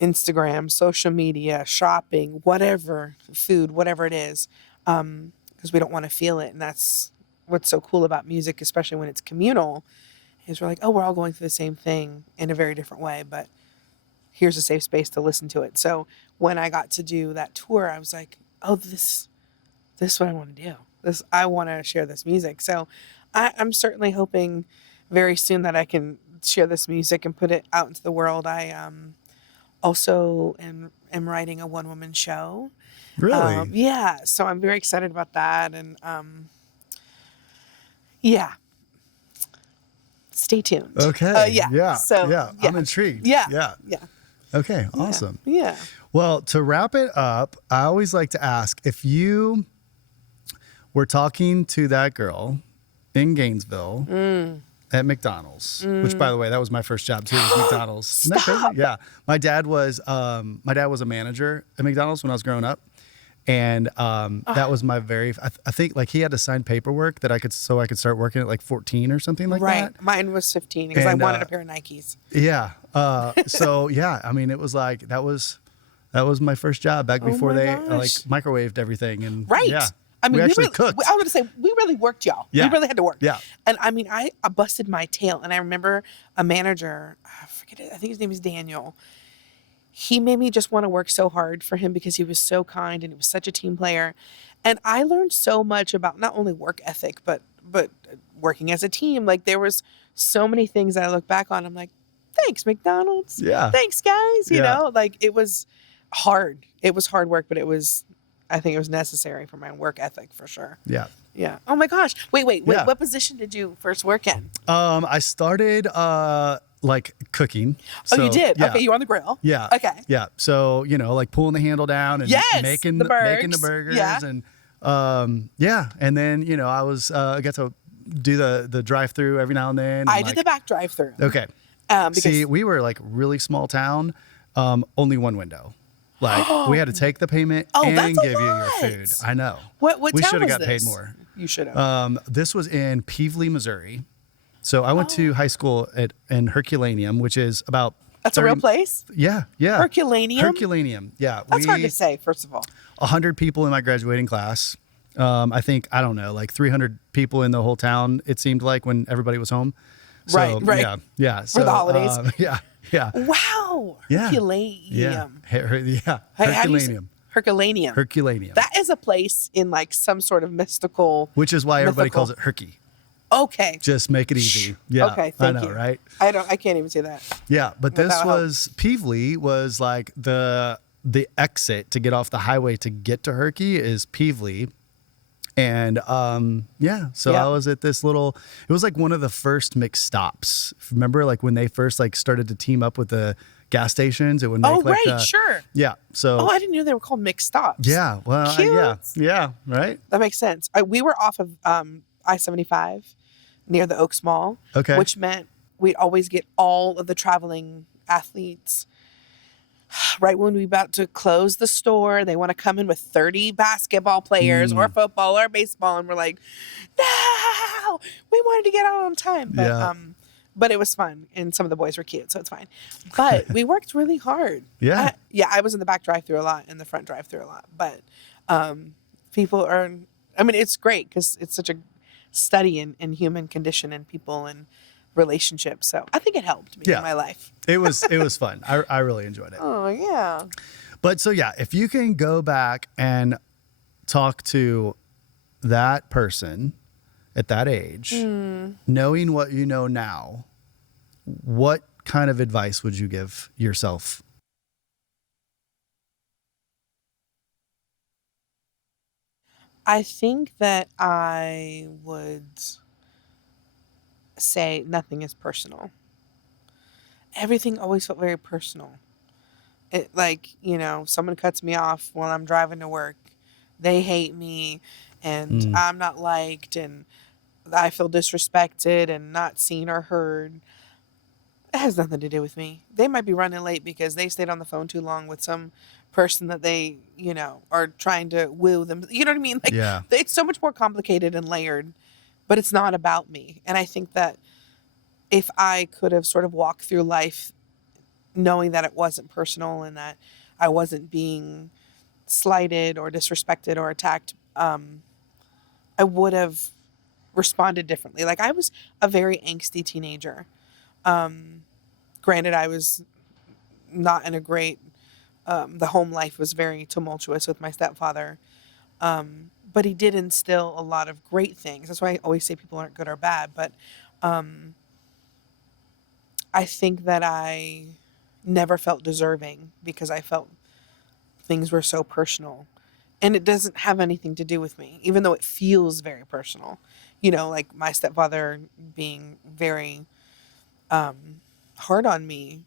Instagram, social media, shopping, whatever, food, whatever it is, because we don't want to feel it. And that's what's so cool about music, especially when it's communal, is we're like, oh, we're all going through the same thing in a very different way, but here's a safe space to listen to it. So when I got to do that tour, I was like, oh, this is what I want to do. I want to share this music. So I'm certainly hoping very soon that I can share this music and put it out into the world. I also am am writing a one-woman show. Really? Yeah, so I'm very excited about that, and yeah, stay tuned. Okay. Yeah. Yeah. So yeah. I'm intrigued. Yeah. Yeah. Yeah. Okay. Awesome. Yeah. Well, to wrap it up, I always like to ask if you were talking to that girl in Gainesville at McDonald's, which, by the way, that was my first job too, was McDonald's. Isn't that crazy? Yeah. My dad was a manager at McDonald's when I was growing up. And that was my I think like he had to sign paperwork that I could start working at like 14 or something like that. Right. Mine was 15 because I wanted a pair of Nikes. Yeah. So yeah, I mean, it was like, that was my first job back before they like microwaved everything. And right. Yeah. I mean, we actually cooked. I was going to say, we really worked, y'all. Yeah. We really had to work. Yeah. And I mean, I busted my tail. And I remember a manager, I forget it, I think his name is Daniel. He made me just want to work so hard for him because he was so kind and he was such a team player. And I learned so much about not only work ethic, but working as a team. Like there was so many things that I look back on. I'm like, thanks, McDonald's. Yeah. Thanks, guys. You know, like it was hard. It was hard work, but I think it was necessary for my work ethic for sure. Yeah. Yeah. Oh my gosh. Wait. Yeah. What position did you first work in? I started like cooking. Oh, you did? Yeah. Okay, you were on the grill. Yeah. Okay. Yeah. So, like pulling the handle down and making the burgers. Yeah. And and then, I was I got to do the drive-through every now and then. I did the back drive-through. Okay. Because See, we were like really small town, only one window. Like we had to take the payment and that's a give you your lot. food. I know. What we town should have was got paid this? more. You should have. This was in Peevely, Missouri. So I went to high school in Herculaneum, which is about That's a real place? Yeah. Herculaneum? Herculaneum, yeah. That's hard to say, first of all. 100 people in my graduating class. I think, I don't know, like 300 people in the whole town, it seemed like, when everybody was home. So, Right. Yeah. So, For the holidays. Yeah. Wow. Yeah. Herculaneum. Herculaneum. Herculaneum. That is a place in like some sort of mystical. Which is why everybody calls it Herky. Okay. Just make it easy. Yeah. Okay. Thank you. Right? I can't even say that. Yeah. But this was, Peevely was like the exit to get off the highway to get to Herky is Peevely. And so I was at this it was like one of the first mixed stops. Remember like when they first like started to team up with the gas stations, it would make sure. Yeah. So I didn't know they were called mixed stops. Yeah. Well, yeah, right? That makes sense. We were off of I-75 near the Oaks Mall. Okay. Which meant we'd always get all of the traveling athletes right when we about to close the store. They want to come in with 30 basketball players or football or baseball, and we're like, no, we wanted to get out on time. But but it was fun, and some of the boys were cute, so it's fine. But we worked really hard. Yeah. I was in the back drive-through a lot and the front drive-through a lot. But people are, I mean, it's great because it's such a study in human condition and people and relationships. So I think it helped me in my life. It was fun. I really enjoyed it. Oh, yeah. But so, yeah, if you can go back and talk to that person at that age, knowing what you know now, what kind of advice would you give yourself? I think that I would say nothing is personal. Everything always felt very personal. It, like, someone cuts me off while I'm driving to work. They hate me and I'm not liked and I feel disrespected and not seen or heard. It has nothing to do with me. They might be running late because they stayed on the phone too long with some person that they, are trying to woo them. You know what I mean? Like, it's so much more complicated and layered, but it's not about me. And I think that if I could have sort of walked through life knowing that it wasn't personal and that I wasn't being slighted or disrespected or attacked, I would have responded differently. Like, I was a very angsty teenager. Granted, I was not in a great, the home life was very tumultuous with my stepfather. But he did instill a lot of great things. That's why I always say people aren't good or bad. But I think that I never felt deserving because I felt things were so personal. And it doesn't have anything to do with me, even though it feels very personal. You know, like my stepfather being very hard on me.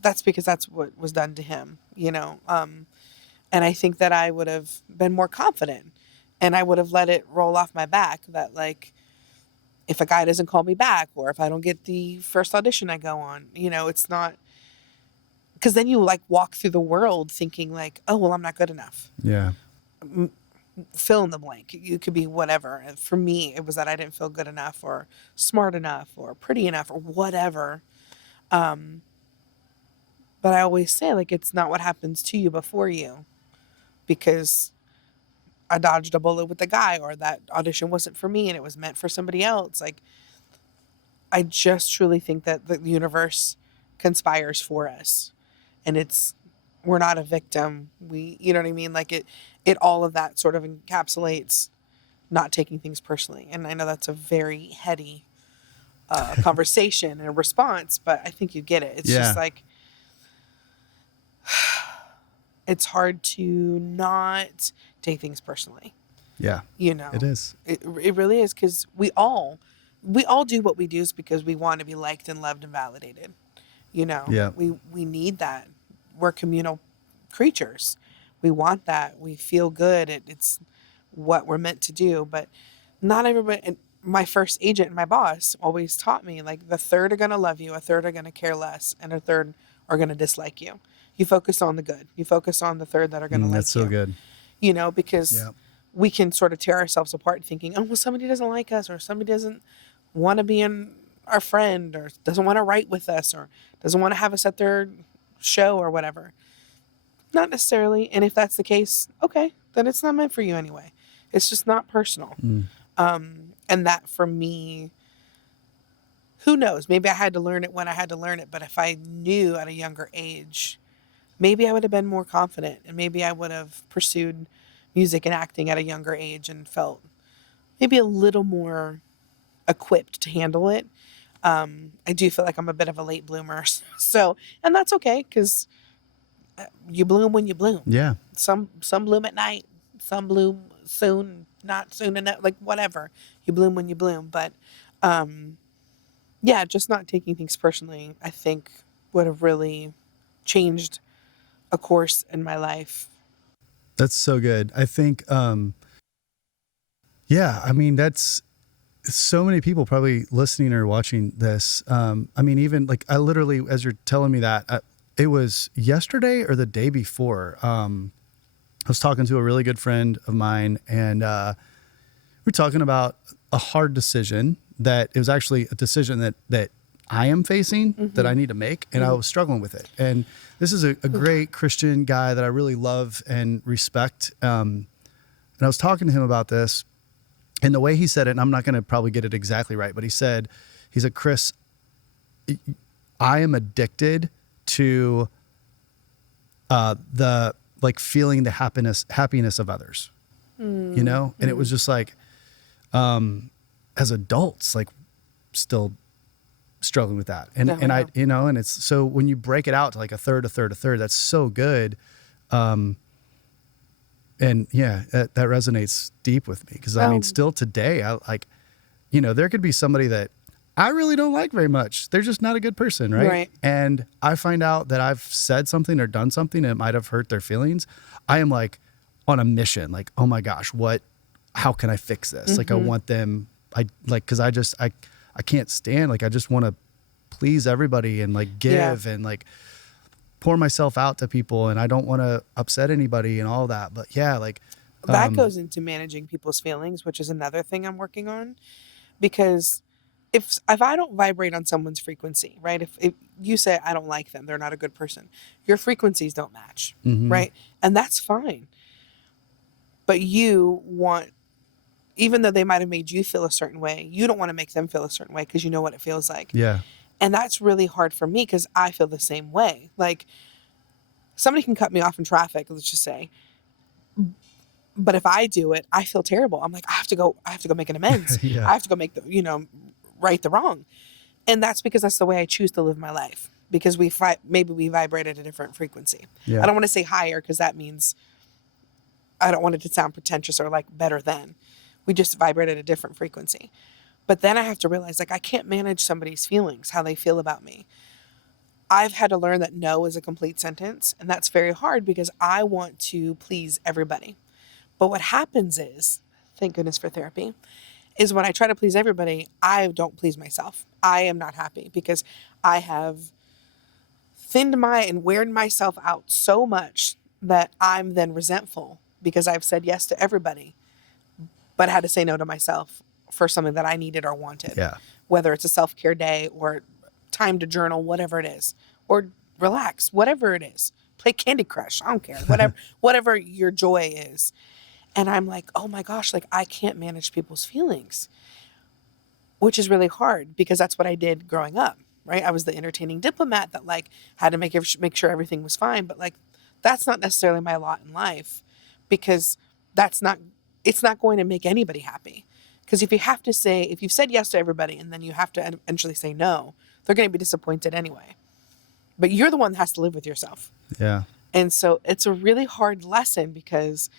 That's because that's what was done to him, you know. And I think that I would have been more confident and I would have let it roll off my back that, like, if a guy doesn't call me back or if I don't get the first audition I go on, you know, it's not, because then you like walk through the world thinking like, oh, well, I'm not good enough. Yeah. Fill in the blank. You could be whatever. And for me, it was that I didn't feel good enough or smart enough or pretty enough or whatever. But I always say, like, it's not what happens to you before you, because I dodged a bullet with the guy, or that audition wasn't for me and it was meant for somebody else. Like, I just truly think that the universe conspires for us, and we're not a victim. You know what I mean? Like it all of that sort of encapsulates not taking things personally. And I know that's a very heady conversation and response, but I think you get it. It's just like, it's hard to not take things personally. Yeah. You know, it is. It really is, because we all do what we do is because we want to be liked and loved and validated. You know, we need that. We're communal creatures. We want that. We feel good. It's what we're meant to do. But not everybody. And my first agent and my boss always taught me, like, the third are going to love you, a third are going to care less, and a third are going to dislike you. You focus on the good. You focus on the third that are going to like you. That's so good. You know, because we can sort of tear ourselves apart thinking, oh, well, somebody doesn't like us, or somebody doesn't want to be our friend, or doesn't want to write with us, or doesn't want to have us at their show or whatever. Not necessarily. And if that's the case, okay, then it's not meant for you anyway. It's just not personal. And that, for me, who knows? Maybe I had to learn it when I had to learn it. But if I knew at a younger age, maybe I would have been more confident, and maybe I would have pursued music and acting at a younger age and felt maybe a little more equipped to handle it. I do feel like I'm a bit of a late bloomer. So, and that's okay, because you bloom when you bloom. Yeah. Some bloom at night, some bloom soon, not soon enough, like whatever. You bloom when you bloom. But yeah, just not taking things personally, I think, would have really changed a course in my life. That's so good. I think, yeah, I mean, that's so many people probably listening or watching this. I mean, even like, I literally, as you're telling me that, it was yesterday or the day before, I was talking to a really good friend of mine, and we're talking about a hard decision that it was actually a decision that I am facing, that I need to make, and I was struggling with it. And this is a great Christian guy that I really love and respect. And I was talking to him about this, and the way he said it, and I'm not going to probably get it exactly right, but he said, Chris, I am addicted to the, like, feeling the happiness of others, you know? And it was just like, as adults, like, still struggling with that. And I, you know, and it's, so when you break it out to like a third, that's so good. And yeah, that resonates deep with me. Cause I mean, still today, I like, you know, there could be somebody that I really don't like very much. They're just not a good person. Right. And I find out that I've said something or done something that might have hurt their feelings. I am like on a mission, like, oh my gosh, how can I fix this? Like, I want them, cause I can't stand, like, I just want to please everybody and like give and like pour myself out to people, and I don't want to upset anybody and all that. But yeah, like that goes into managing people's feelings, which is another thing I'm working on, because if I don't vibrate on someone's frequency, right? If you say, I don't like them, they're not a good person, your frequencies don't match, right? And that's fine. But you want, even though they might have made you feel a certain way, you don't want to make them feel a certain way because you know what it feels like. Yeah. And that's really hard for me because I feel the same way. Like, somebody can cut me off in traffic, let's just say. But if I do it, I feel terrible. I'm like, I have to go make an amends. I have to go make right the wrong. And that's because that's the way I choose to live my life. because maybe we vibrate at a different frequency. Yeah. I don't want to say higher because that means I don't want it to sound pretentious or like better than. We just vibrate at a different frequency. But then I have to realize, like, I can't manage somebody's feelings, how they feel about me. I've had to learn that no is a complete sentence, and that's very hard because I want to please everybody. But what happens is, thank goodness for therapy, is when I try to please everybody, I don't please myself. I am not happy because I have thinned and weared myself out so much that I'm then resentful because I've said yes to everybody, but had to say no to myself for something that I needed or wanted. Yeah. Whether it's a self-care day or time to journal, whatever it is, or relax, whatever it is. Play Candy Crush. I don't care. Whatever your joy is. And I'm like, oh my gosh, like I can't manage people's feelings, which is really hard because that's what I did growing up, right? I was the entertaining diplomat that like had to make sure everything was fine. But like, that's not necessarily my lot in life because it's not going to make anybody happy. Because if you've said yes to everybody and then you have to eventually say no, they're going to be disappointed anyway. But you're the one that has to live with yourself. Yeah. And so it's a really hard lesson because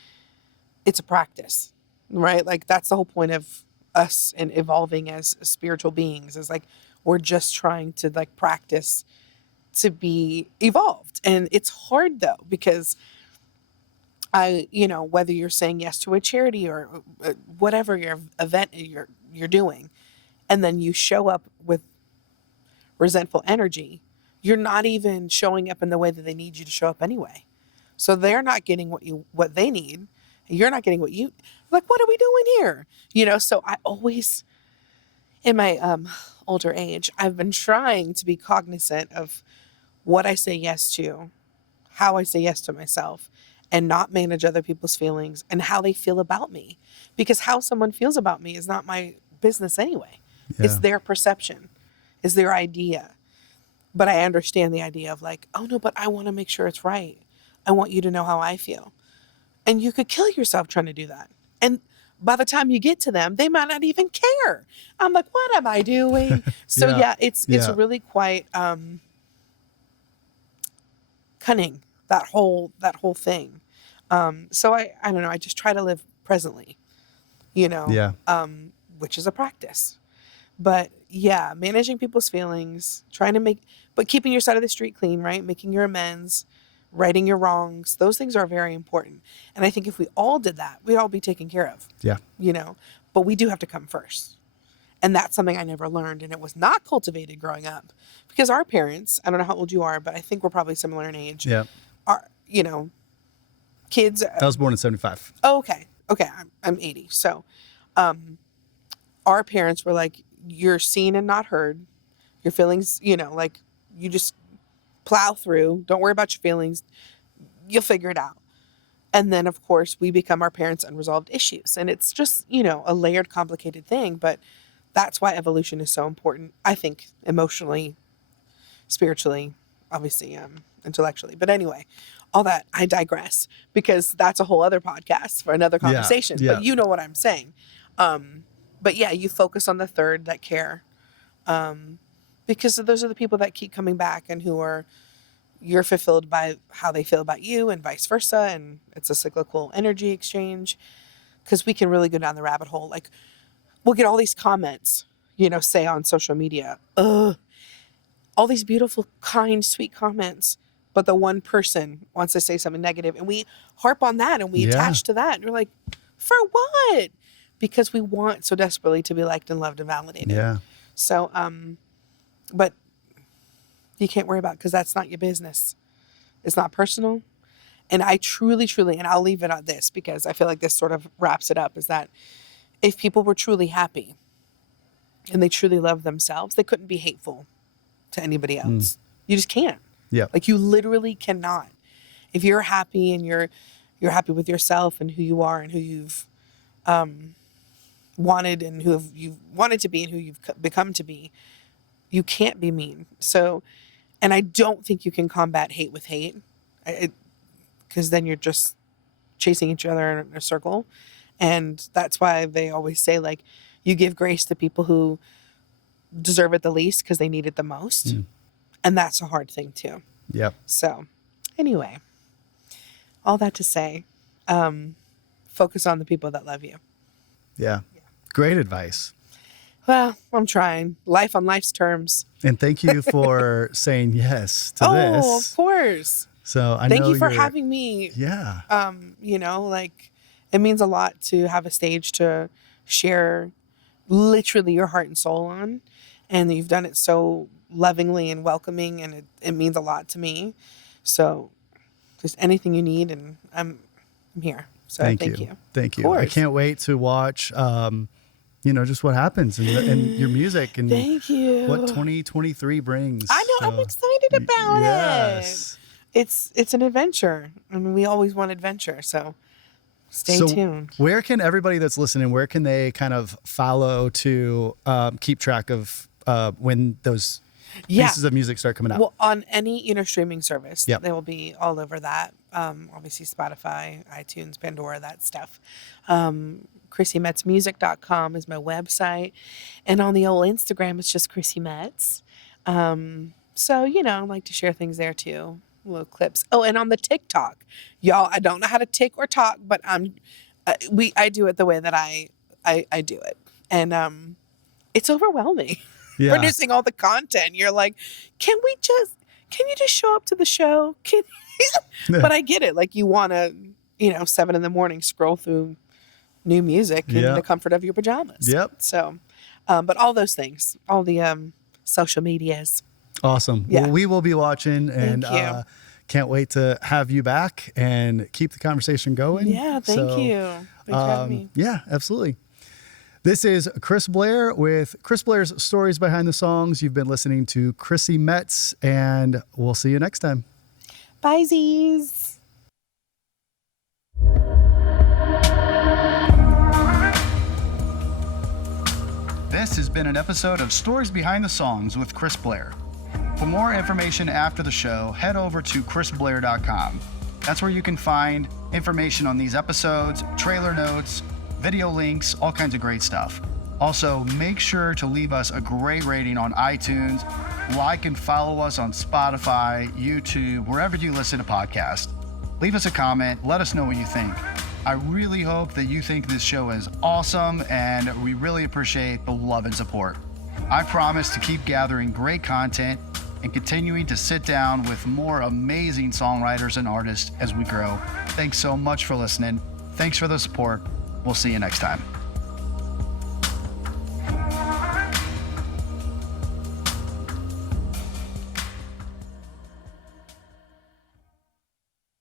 it's a practice, right? Like that's the whole point of us and evolving as spiritual beings is like, we're just trying to like practice to be evolved. And it's hard though, because whether you're saying yes to a charity or whatever your event you're doing, and then you show up with resentful energy, you're not even showing up in the way that they need you to show up anyway. So they're not getting what they need. You're not getting what you like. What are we doing here? So I always, in my older age, I've been trying to be cognizant of what I say yes to, how I say yes to myself, and not manage other people's feelings and how they feel about me. Because how someone feels about me is not my business anyway. Yeah. It's their perception, it's their idea. But I understand the idea of like, oh no, but I want to make sure it's right. I want you to know how I feel. And you could kill yourself trying to do that. And by the time you get to them, they might not even care. I'm like, what am I doing? So it's really quite cunning, that whole thing. So I don't know, I just try to live presently, which is a practice. But yeah, managing people's feelings, but keeping your side of the street clean, right? Making your amends, righting your wrongs. Those things are very important. And I think if we all did that, we'd all be taken care of. Yeah. But we do have to come first. And that's something I never learned. And it was not cultivated growing up because our parents, I don't know how old you are, but I think we're probably similar in age. Yeah. Are, kids. I was born in 75. Oh, okay. Okay. I'm 80. So, our parents were like, you're seen and not heard. Your feelings, like you just plow through. Don't worry about your feelings. You'll figure it out. And then, of course, we become our parents' unresolved issues. And it's just, a layered, complicated thing. But that's why evolution is so important, I think, emotionally, spiritually, obviously, intellectually. But anyway, all that, I digress. Because that's a whole other podcast for another conversation. Yeah. But you know what I'm saying. But yeah, you focus on the third that care. Because those are the people that keep coming back and you're fulfilled by how they feel about you and vice versa. And it's a cyclical energy exchange because we can really go down the rabbit hole. Like we'll get all these comments, say on social media, all these beautiful, kind, sweet comments. But the one person wants to say something negative and we harp on that and we attach to that. And we're like, for what? Because we want so desperately to be liked and loved and validated. Yeah. So, but you can't worry about it because that's not your business. It's not personal. And I truly, and I'll leave it at this because I feel like this sort of wraps it up, is that if people were truly happy and they truly love themselves, they couldn't be hateful to anybody else. You just can't. Yeah. Like you literally cannot. If you're happy and you're happy with yourself and who you are and who you've wanted and who you've wanted to be and who you've become to be, you can't be mean. So, and I don't think you can combat hate with hate, because then you're just chasing each other in a circle. And that's why they always say, like, you give grace to people who deserve it the least because they need it the most. And that's a hard thing too. Yep. So anyway, all that to say, focus on the people that love you. Yeah. Great advice. Well, I'm trying. Life on life's terms. And thank you for saying yes to this. Oh, of course. So Thank you for having me. Yeah. Like, it means a lot to have a stage to share literally your heart and soul on. And you've done it so lovingly and welcoming, and it means a lot to me. So just anything you need, and I'm here. So thank you. Thank you. I can't wait to watch just what happens in your music and thank you. What 2023 brings. I know, I'm excited about yes. it. It's an adventure. I mean, we always want adventure, so stay tuned. Where can everybody that's listening, where can they kind of follow to keep track of when those pieces of music start coming out? Well, on any streaming service, Yep. they will be all over that. Obviously Spotify, iTunes, Pandora, that stuff. ChrissyMetzMusic.com is my website, and on the old Instagram it's just Chrissy Metz. So I like to share things there too, little clips. Oh, and on the TikTok, y'all, I don't know how to tick or talk, but I do it the way that I do it, and it's overwhelming. Yeah. Producing all the content. You're like, can you just show up to the show? But I get it. Like, you want to, 7 a.m, scroll through new music in the comfort of your pajamas. Yep. So, but all those things, all the social medias. Awesome. Yeah. Well, we will be watching, and Thank you. can't wait to have you back and keep the conversation going. Yeah, thank you. Thanks for having me. Yeah, absolutely. This is Chris Blair with Chris Blair's Stories Behind the Songs. You've been listening to Chrissy Metz, and we'll see you next time. Bye, Z's. This has been an episode of Stories Behind the Songs with Chris Blair. For more information after the show, head over to chrisblair.com. That's where you can find information on these episodes, trailer notes, video links, all kinds of great stuff. Also, make sure to leave us a great rating on iTunes, like and follow us on Spotify, YouTube, wherever you listen to podcasts. Leave us a comment, let us know what you think. I really hope that you think this show is awesome, and we really appreciate the love and support. I promise to keep gathering great content and continuing to sit down with more amazing songwriters and artists as we grow. Thanks so much for listening. Thanks for the support. We'll see you next time.